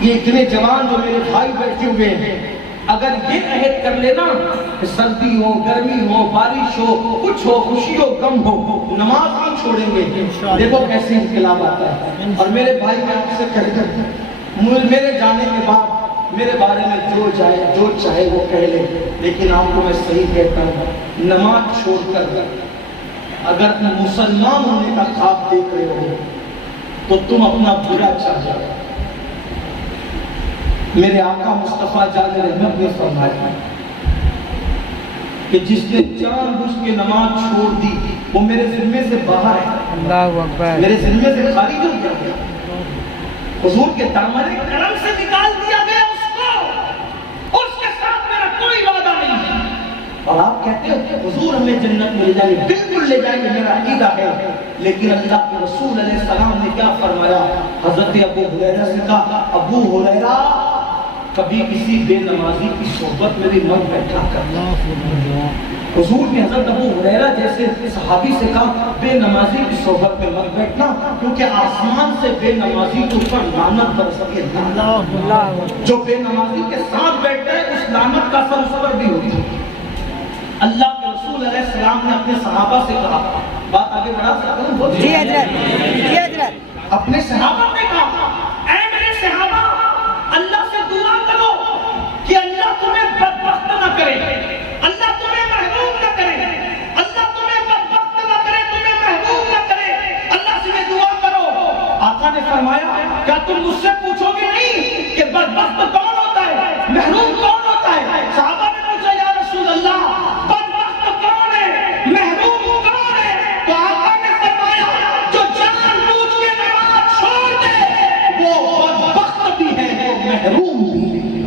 یہ اتنے جوان جو میرے بھائی بیٹھے ہوئے ہیں, اگر یہ عہد کر لینا کہ سردی ہو گرمی ہو بارش ہو کچھ ہو خوشی ہو غم ہو نماز نہیں چھوڑیں گے. دیکھو کیسے انقلاب آتا ہے. اور میرے بھائی میں آپ سے کہتا ہوں میرے جانے کے بعد میرے بارے میں جو چاہے وہ کہہ لے, لیکن آپ کو میں صحیح کہتا ہوں نماز چھوڑ کر اگر تم مسلمان ہونے کا خواب دیکھ رہے ہو تو تم اپنا برا چاہ جاؤ. میرے آقا مصطفیٰ جان رحمت نے فرمایا کہ جس نے جان بوجھ کے نماز چھوڑ دی وہ میرے ذمے سے باہر ہے, اللہ اکبر, میرے ذمے سے خارج ہو گیا. حضور کے دامن کرم سے نکال دیا گیا اس کو, اس کے ساتھ میرا کوئی وعدہ نہیں ہے. اور آپ کہتے ہو کہ حضور ہمیں جنت میں لے جائیں گے, بالکل لے جائیں گے, میرا عقیدہ ہے. لیکن اللہ کے رسول علیہ السلام نے کیا فرمایا؟ حضرت ابو ہریرہ سے کہا ابو ہریرہ کبھی کسی بے نمازی کی صحبت میں بھی مت بیٹھا کرنا. حضور نے حضرت ابو ہریرہ جیسے صحابی سے کہا بے نمازی کی صحبت میں مت بیٹھنا, کیونکہ آسمان سے بے نمازی کے اوپر لعنت برستی ہے. جو بے نمازی کے ساتھ بیٹھتا ہے اس لعنت کا اثر اس پر بھی ہوتی ہے. اللہ کے رسول علیہ السلام نے اپنے صحابہ سے کہا, بات آگے بڑھا سکتا ہوں؟ جی حضرت, جی حضرت. اپنے صحابہ نے کہا اے میرے صحابہ اللہ سے دعا کرو کہ اللہ تمہیں بدبخت نہ کرے, اللہ تمہیں محروم نہ کرے, اللہ تمہیں بدبخت نہ کرے, تمہیں محروم نہ کرے, اللہ سے دعا کرو. آقا نے فرمایا کیا تم مجھ سے پوچھو گے نہیں کہ بدبخت کون ہوتا ہے, محروم کون ہوتا ہے؟ صحابہ نے پوچھا یا رسول اللہ بدبخت کون ہے, محروم کون ہے؟ تو آقا نے فرمایا جو جان بوجھ کے نماز چھوڑ دے وہ بدبخت بھی ہے وہ محروم بھی.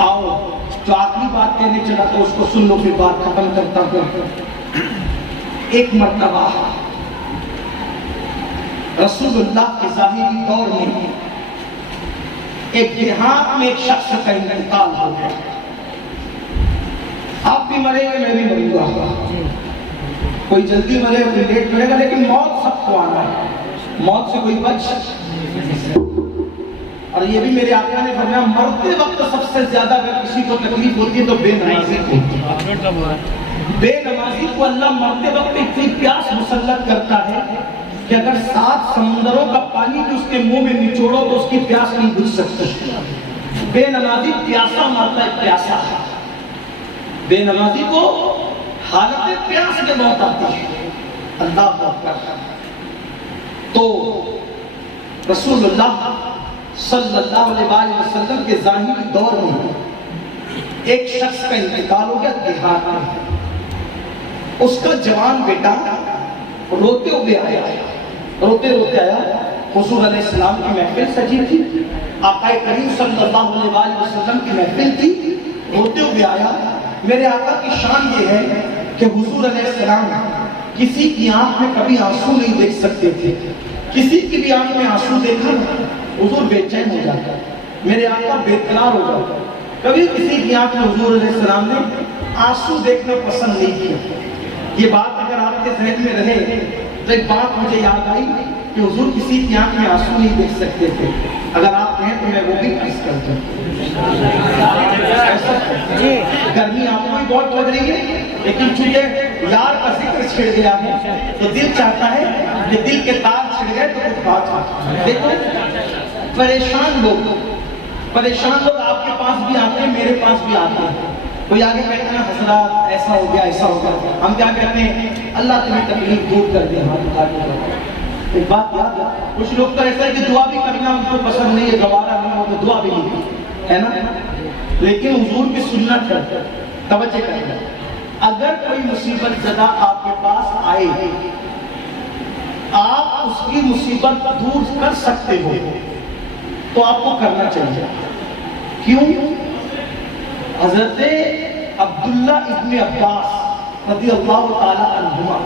آؤ جو آخری بات کہنے چلا تو اس کو سن لو پھر بات ختم کرتا ہوں. ایک مرتبہ رسول اللہ کے ظاہری دور میں ایک دیہات میں ایک شخص کا انتقال ہو گیا. آپ بھی مریں گے، میں بھی مروں گا. کوئی جلدی مرے کوئی لیٹ مرے گا، لیکن موت سب کو آنا ہے. موت سے کوئی بچ. اور یہ بھی میرے آقا نے فرمایا مرتے وقت سب سے زیادہ اگر کسی کو تکلیف ہوتی ہے تو بے نمازی کو. بے نمازی کو اللہ مرتے وقت اتنی پیاس مسلط کرتا ہے کہ اگر 7 سمندروں کا پانی بھی اس کے منہ میں نچوڑو تو اس کی پیاس نہیں بجھ سکتی. بے نمازی پیاسا مرتا ہے، پیاسا. بے نمازی کو حالت پیاس کے موت آتی ہے. اللہ اکبر. تو رسول اللہ صلی اللہ علیہ وسلم کے ظاہری دور میں ایک شخص کا انتقال ہو گیا دیہات میں. اس کا جوان بیٹا روتے ہوئے آیا، روتے روتے آیا. حضور علیہ السلام کی محفل سجی تھی، آقا کریم صلی اللہ علیہ وسلم کی محفل تھی. روتے ہوئے آیا. میرے آقا کی شان یہ ہے کہ حضور علیہ السلام کسی کی آنکھ میں کبھی آنسو نہیں دیکھ سکتے تھے. کسی کی بھی آنکھ میں آنسو دیکھا حضور بے چین ہو جاتا، میرے آقا بے قرار ہو جاتا. کبھی کسی کی آنکھ میں حضور علیہ السلام نے آنسو دیکھنا پسند نہیں کیا. یہ بات اگر آپ کے ذہن میں رہے تو ایک بات مجھے یاد آئی کہ حضور کسی کی آنکھ میں آنسو نہیں دیکھ سکتے تھے. اگر آپ کہیں تو میں وہ بھی عرض کرتا ہوں. گرمی آپ کو بھی بہت لگ رہی ہے، لیکن چونکہ یار کا ذکر چھڑ گیا ہے تو دل چاہتا ہے کہ دل کے تار چھڑ گئے تو کچھ بات آتا. دیکھو پریشان لوگ آپ کے پاس بھی آتے ہیں، میرے پاس بھی آتے ہیں. کوئی آگے کہتے ہیں حضرات ایسا ہو گیا ایسا ہو گیا. ہم کیا کہتے ہیں اللہ تمہیں تکلیف دور کر دے. ایک بات یاد ہے، کچھ لوگ تو ایسا ہے کہ دعا بھی کرنا ان کو پسند نہیں ہے، گوارا نہیں ہو تو دعا بھی نہیں ہے نا. لیکن حضور کی سنت ہے، توجہ کرنا. اگر کوئی مصیبت زدہ آپ کے پاس آئے آپ اس کی مصیبت دور کر سکتے ہو تو آپ کو کرنا چاہیے. کیوں؟ حضرت عبداللہ ابن عباس رضی اللہ تعالی عنہما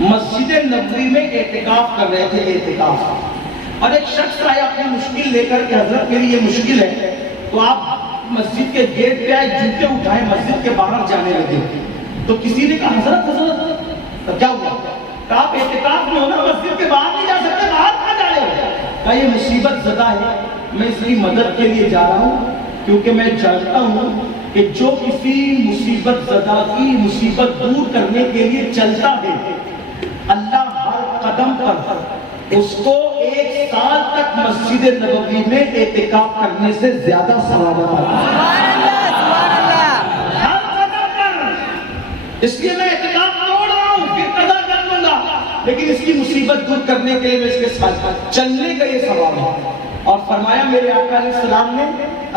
مسجد نبوی میں اعتکاف کر رہے تھے. اعتکاف، اور ایک شخص آیا اپنی مشکل لے کر کہ حضرت میری یہ مشکل ہے. تو آپ مسجد کے گیٹ پہ آئے، جوتے اٹھائے، مسجد کے باہر جانے لگے. تو کسی نے کہا حضرت کیا ہوا؟ کہ آپ اعتکاف میں ہونا، مسجد کے باہر نہیں جا سکتے، باہر کہاں جا رہے ہو؟ کہ یہ مصیبت زدہ ہے، میں اس کی مدد کے لیے جا رہا ہوں کیونکہ میں جانتا ہوں کہ جو کسی مصیبت زدہ کی مصیبت دور کرنے کے لیے چلتا ہے اللہ ہر قدم پر اس کو 1 سال تک مسجد نبوی میں اعتکاف کرنے سے زیادہ ثواب آتا ہے. ہر قدم پر. اس لیے میں اعتکاف توڑ رہا ہوں، پھر قضا کر لوں گا، لیکن اس کی مصیبت دور کرنے کے لیے میں اس کے ساتھ چلنے کا یہ ثواب ہے. اور فرمایا میرے آقا علیہ السلام نے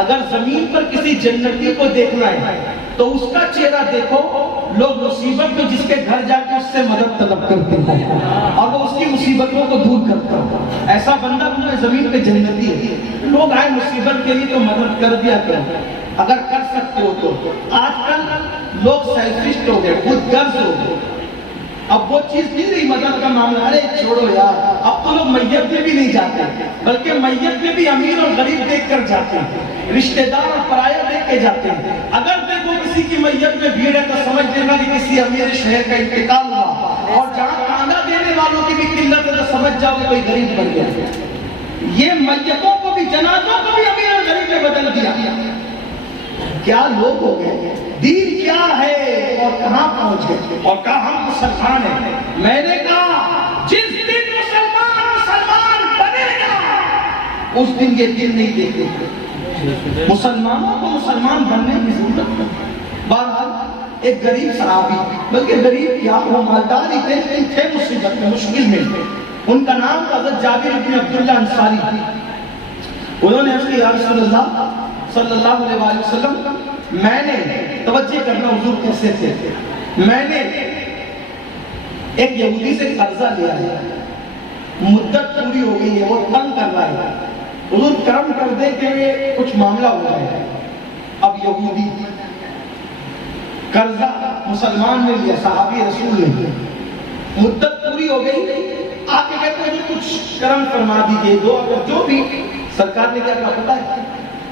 اگر زمین پر کسی جنتی کو دیکھنا ہے تو اس کا چہرہ دیکھو. لوگ مصیبت میں جس کے گھر جا کے اس سے مدد طلب کرتے ہیں اور وہ اس کی مصیبتوں کو دور کرتا ہے. ایسا بندہ مجھے زمین پہ جنتی ہے. لوگ آئے مصیبت کے لیے تو مدد کر دیا کرو اگر کر سکتے ہو تو. آج کل لوگ سیلفسٹ ہو گئے، خود غرض ہو گئے. اب وہ چیز نہیں رہی مدد کا معاملہ. ارے چھوڑو یار، اب تو لوگ میت میں بھی نہیں جاتے، بلکہ میت میں بھی امیر اور غریب دیکھ کر جاتے ہیں، رشتہ دار اور پرایا دیکھ کے جاتے ہیں. اگر دیکھو کسی کی میت میں بھیڑ ہے تو سمجھ لینا کہ کسی امیر شہر کا انتقال ہوا. اور جہاں کاندھا دینے والوں کی بھی قلت ہے تو سمجھ جاؤ کہ کوئی غریب بن گیا. یہ میتوں کو بھی، جنازوں کو بھی امیر اور غریب نے بدل دیا. کیا لوگ ہو گئے. دین کیا ہے اور کہاں پہنچ گئے. اور کہا ہم مسلمان ہیں. میں نے کہا جس دن مسلمان بنے گا اس دن یہ دن نہیں دیکھتے. مسلمانوں کو مسلمان بننے کی ضرورت ہے. بہرحال ایک غریب صحابی، بلکہ غریب کیا وہ مالدار ہی تھے لیکن تھے مصیبت میں، مشکل میں. ان کا نام تھا حضرت جابر بن عبداللہ انصاری. انہوں نے عرض کیا یا رسول اللہ صلی اللہ علیہ وسلم میں نے، توجہ کرنا حضور کیسے تھے، میں نے ایک یہودی سے قرضہ لیا ہے، مدت پوری ہو گئی ہے، وہ تنگ کر رہا ہے، حضور کرم کر دے کہ کچھ معاملہ ہو جائے. اب یہودی قرضہ مسلمان نے لیا، صحابی رسول نے، مدت پوری ہو گئی، آپ کے کہتے ہیں کچھ کرم فرما دیجئے. دو اگر جو بھی سرکار نے کیا کہا پتا ہے؟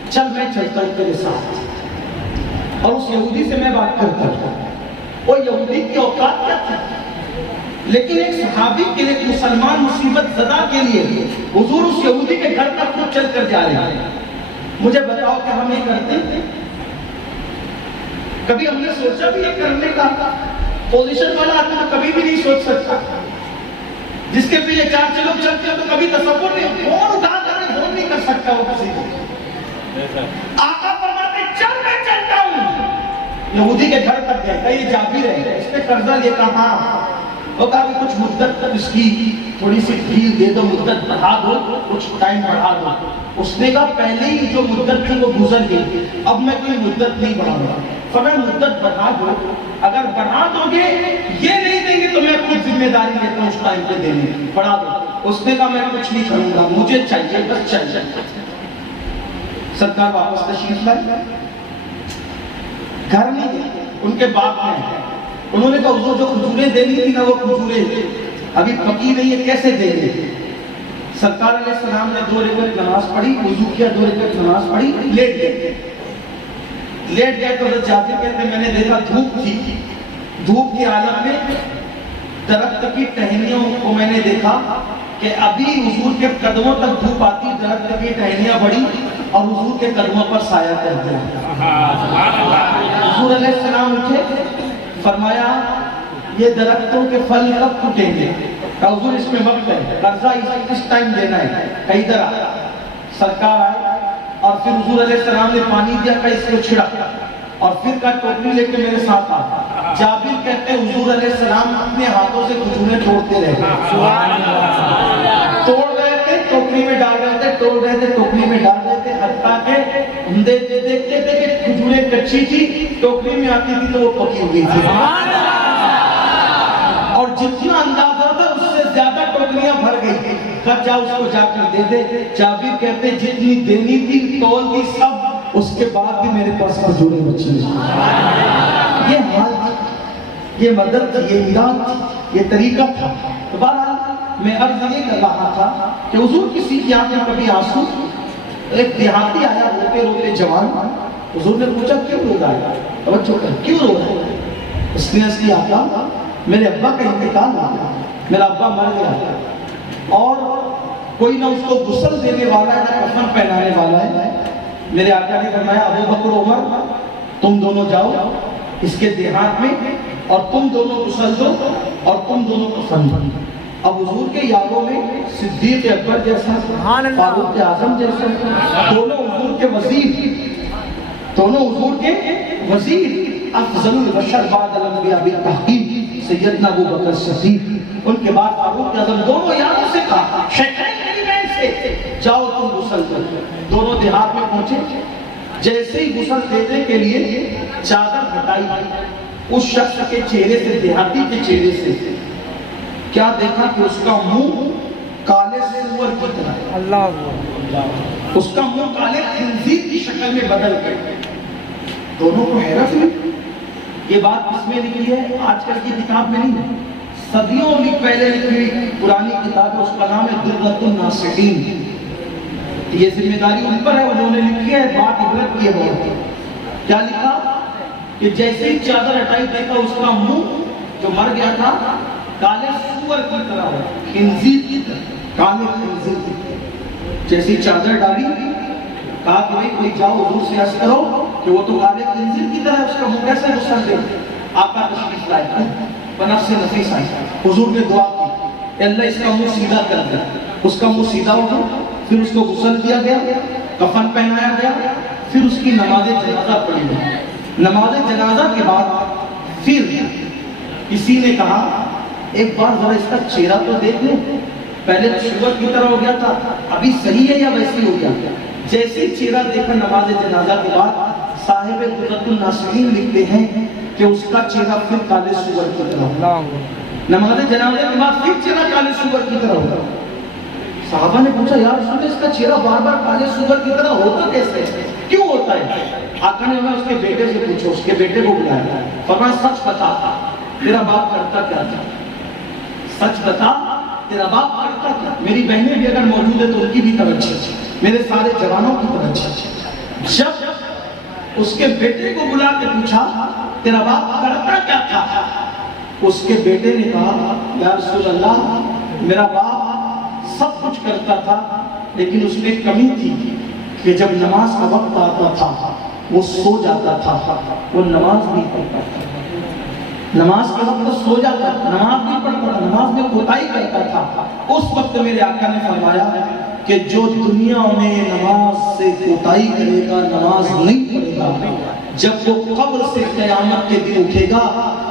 چل میں چلتا ہوں تیرے ساتھ، اور اس یہودی سے میں بات کرتا ہوں۔ وہ یہودی کی اوقات کیا تھی، لیکن ایک صحابی کے لیے، ایک مسلمان مصیبت زدہ کے لیے حضور اس یہودی کے گھر تک خود چل کر جا رہے ہیں۔ مجھے بتاؤ کہ ہم یہ کرتے ہیں؟ کبھی ہم نے سوچا بھی یہ کرنے کا؟ پوزیشن والا آدمی تو کبھی بھی نہیں سوچ سکتا، جس کے پیچھے 4 لوگ چلتے ہیں تو کبھی تصور نہیں، فون اٹھا کر فون نہیں کر سکتا وہ کسی کو۔ آقا فرماتے چل میں چلتا ہوں، یہودی کے گھر تک گیا، یہ جابر ہے، اس نے قرضہ لے کہا، وہ کہا کہ کچھ مدت تک اس کی تھوڑی سی ڈھیل دے دو، مدت بڑھا دو، کچھ ٹائم بڑھا دو۔ اس نے کہا پہلے ہی جو مدت تھی وہ گزر گئی، اب میں کوئی مدت نہیں بڑھاؤں گا۔ فرمایا مدت بڑھا دو، اگر بڑھا دو گے یہ نہیں دیں گے تو میں خود ذمہ داری لیتا ہوں اس ٹائم پہ دینے کی، بڑھا دو۔ اس نے کہا میں کچھ نہیں کروں گا، مجھے چاہیے بس چاہیے۔ سرکار واپس تشریف لائے، گھر میں ان کے باپ ہیں، انہوں نے کہا حضور جو کھجوریں دینی تھی نا وہ کھجوریں ابھی پکی نہیں ہے، کیسے دیں گے؟ سرکار علیہ السلام نے 2 رکعت نماز پڑھی، وضو کیا، 2 رکعت نماز پڑھی، لیٹ گئے۔ لیٹ گئے تو حضرت جابر کہتے ہیں میں نے دیکھا دھوپ تھی، دھوپ کی حالت میں درخت کی ٹہنیوں کو میں نے دیکھا کہ ابھی حضور کے قدموں تک دھوپ آتی، درخت کی ٹہنیاں بڑی اور حضور کے قدموں پر سایہ کر دیا۔ حضور علیہ السلام اٹھے، فرمایا یہ درختوں کے پھل کب ٹوٹیں گے؟ کہا حضور اس میں وقت ہے، قرضہ اس ٹائم دینا ہے، کئی طرح۔ سرکار آئے اور پھر حضور علیہ السلام نے پانی دیا، کہا اس کو چھڑکا، اور پھر کہا ٹوکری لے کے میرے ساتھ آ۔ جابر کہتے ہیں حضور علیہ السلام اپنے ہاتھوں سے کھجوریں توڑتے رہے، توڑ رہے تھے ٹوکری میں ڈال رہے تھے، توڑ رہے تھے ٹوکری میں ڈال رہے تھے، حتیٰ کہ ہم دیکھتے تھے کہ کھجوریں کچی تھی، ٹوکری میں آتی تھی تو وہ پکی ہوئی تھی، اور جتنا اندازہ تھا اس سے زیادہ ٹوکریاں بھر گئی۔ کہا جا اس کو جا کر دے دے۔ جابر کہتے جتنی دینی تھی تول دی سب، اس کے بعد بھی میرے پاس کھجوریں بچی ہیں۔ یہ حال تھی، یہ مدد تھی، یہ میراث تھی، یہ طریقہ تھا۔ تو بہرحال میں عرض یہ کر رہا تھا کہ حضور کسی کی آنکھ میں کبھی آنسو، ایک دیہاتی آیا روتے روتے جوان، حضور نے پوچھا کیوں رو رہا ہے؟ توجہ کر، کیوں رو رہا ہے؟ اس نے اس کی آقا میرے ابا کا انتقال ہو گیا، میرا ابا مر گیا اور کوئی نہ اس کو غسل دینے والا ہے نہ کفن پہنانے والا ہے۔ میرے آقا نے فرمایا ابو بکر عمر تم دونوں جاؤ اس کے دیہات میں اور تم دونوں غسل دو اور تم دونوں کفن دو۔ اب حضور کے یادوں میں صدیق اکبر جیسا، فاروق اعظم جیسا، دونوں حضور کے وزیر، افضل البشر بعد الانبیاء بالتحقیق سیدنا ابو بکر صدیق، ان کے بعد فاروق اعظم، دونوں یادوں سے کہا شیخین میری بہن سے جاؤ تم غسل دو۔ دونوں دیہات میں پہنچے، جیسے ہی غسل دینے کے لیے چادر ہٹائی اس شخص کے چہرے سے، دیہاتی کے چہرے سے، کیا دیکھا کہ اس کا منہ کالے سور کی طرح، اللہ، اس کا منہ کالے خنزیر کی شکل میں بدل گیا۔ دونوں کو حیرت ہوئی، یہ بات کس میں لکھی ہے؟ آج کل کی کتاب میں نہیں ہے، صدیوں پہلے لکھی پرانی کتاب ہے، اس کا نام ہے درۃ الناصحین۔ یہ ذمہ داری ان پر ہے، انہوں نے لکھی ہے، بات عبرت کی ہے بہت۔ کیا لکھا کہ جیسے ہی چادر ہٹائی دیکھا اس کا منہ جو مر گیا تھا کالے سور کی طرح ہو، خنزیر کی طرح، کالے خنزیر کی طرح۔ جیسی چادر ڈالی کہا کہ بھئی کوئی جاؤ حضور سے عرض کرو کہ وہ تو کالے خنزیر کی طرح ہے، اس کا منہ کیسے غسل دے؟ آقا تشریف لائے، بنفس نفیس آئی، حضور نے دعا کی کہ اللہ اس کا منہ سیدھا کر دے۔ اس کا منہ سیدھا ہوا، پھر اس کو غسل دیا گیا، کفن پہنایا گیا، پھر اس کی نماز جنازہ پڑھی گئی۔ نماز جنازہ کے بعد پھر کسی نے کہا ایک بار ذرا اس کا چہرہ تو دیکھ لیں، پہلے سور کی طرح ہو گیا تھا، ابھی صحیح ہے یا ویسی ہو گیا؟ جیسے چہرہ دیکھا نماز جنازہ کے بعد صاحب درۃ الناصحین لکھتے ہیں کہ اس کا چہرہ پھر کالے سور کی طرح ہوا۔ نماز جنازے کے بعد پھر چہرہ کالے سور کی طرح ہوا۔ صحابہ نے پوچھا یا رسول اللہ اس کا چہرہ بار بار کالے سور کی طرح ہوتا کیسے ہے؟ کیوں ہوتا ہے؟ آقا نے اس کے بیٹے سے پوچھو، اس کے بیٹے کو بلایا، فرمایا سچ بتا تیرا باپ کرتا کیا تھا؟ سچ بتا تیرا باپ کرتا کیا؟ میری بہنیں بھی اگر موجود ہے تو ان کی بھی توجہ میرے سارے جوانوں کی طرح جب اس کے بیٹے کو بلا کے پوچھا تیرا باپ کرتا کیا تھا؟ اس کے بیٹے نے کہا یا رسول اللہ میرا باپ سب کچھ کرتا تھا لیکن اس میں کمی تھی کہ جب نماز کا وقت آتا تھا وہ سو جاتا تھا، وہ نماز نہیں پڑھتا تھا، نماز کے وقت سو جاتا تھا، نماز نہیں پڑھتا تھا، نماز میں کوتاہی کرتا تھا۔ اس وقت میرے آقا نے فرمایا کہ جو دنیا میں نماز سے کوتاہی کرے گا، نماز نہیں پڑھے گا، جب وہ قبر سے قیامت کے دن اٹھے گا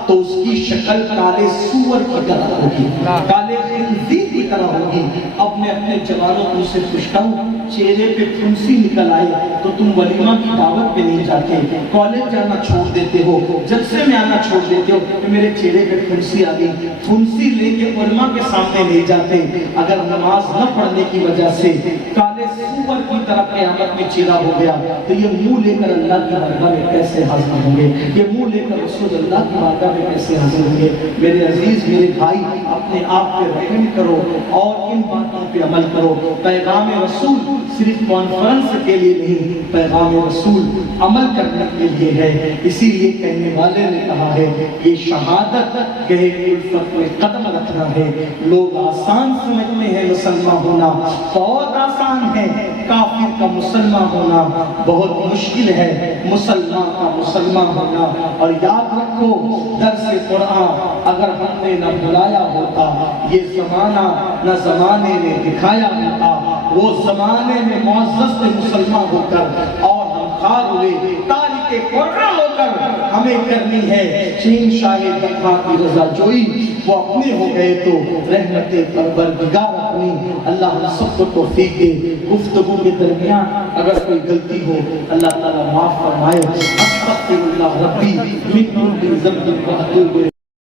تو اس کی شکل کالے سور کی طرح ہوگی، کالے خنزیر کی طرح ہوگی۔ اب میں اپنے جوانوں کو سے پوچھتا ہوں چہرے پہ پھنسی نکل آئے تو تم ولیمہ کی دعوت پہ نہیں جاتے، کالج جانا چھوڑ دیتے ہو، جلسے میں آنا چھوڑ دیتے ہو کہ میرے چہرے پہ پھنسی آ گئی، پھنسی لے کے علماء کے سامنے نہیں جاتے۔ اگر نماز نہ پڑھنے کی وجہ سے کالے سور کی طرح قیامت میں چہرہ ہو گیا تو یہ منہ لے کر اللہ کی بارگاہ میں کیسے حاضر ہوں گے؟ یہ منہ لے کر رسول اللہ کی بارگاہ میں کیسے حاضر ہوں گے؟ میرے عزیز میرے بھائی اپنے آپ پہ رحم کرو اور ان باتوں پہ عمل کرو۔ پیغام رسول صرف کانفرنس کے لیے نہیں، پیغام رسول عمل کرنے کے لیے ہے۔ اسی لیے کہنے والے نے کہا ہے یہ شہادت کہے الفت میں قدم رکھنا ہے۔ لوگ آسان سمجھتے ہیں مسلمان ہونا، بہت آسان ہے، کافر کا مسلمان ہونا بہت مشکل ہے، مسلمان کا مسلمان ہونا۔ اور یاد رکھو درس قرآن اگر ہم نے نہ بلایا ہوتا، یہ زمانہ نہ زمانے نے دکھایا ہوتا، وہ زمانے میں معزز سے مسلمان ہو کر اور ہم خار ہوئے تاریخ قرآن ہو کر ہمیں کرنی ہے شہنشاہ بقا کی رضا جوئی۔ وہ اپنے ہو گئے تو رحمت پروردگار اپنی۔ اللہ ہم سب کو توفیق دے۔ گفتگو کے درمیان اگر کوئی غلطی ہو اللہ تعالیٰ معاف فرمائے۔ استغفر اللہ ربی من کل ذنب و اتوب الیہ۔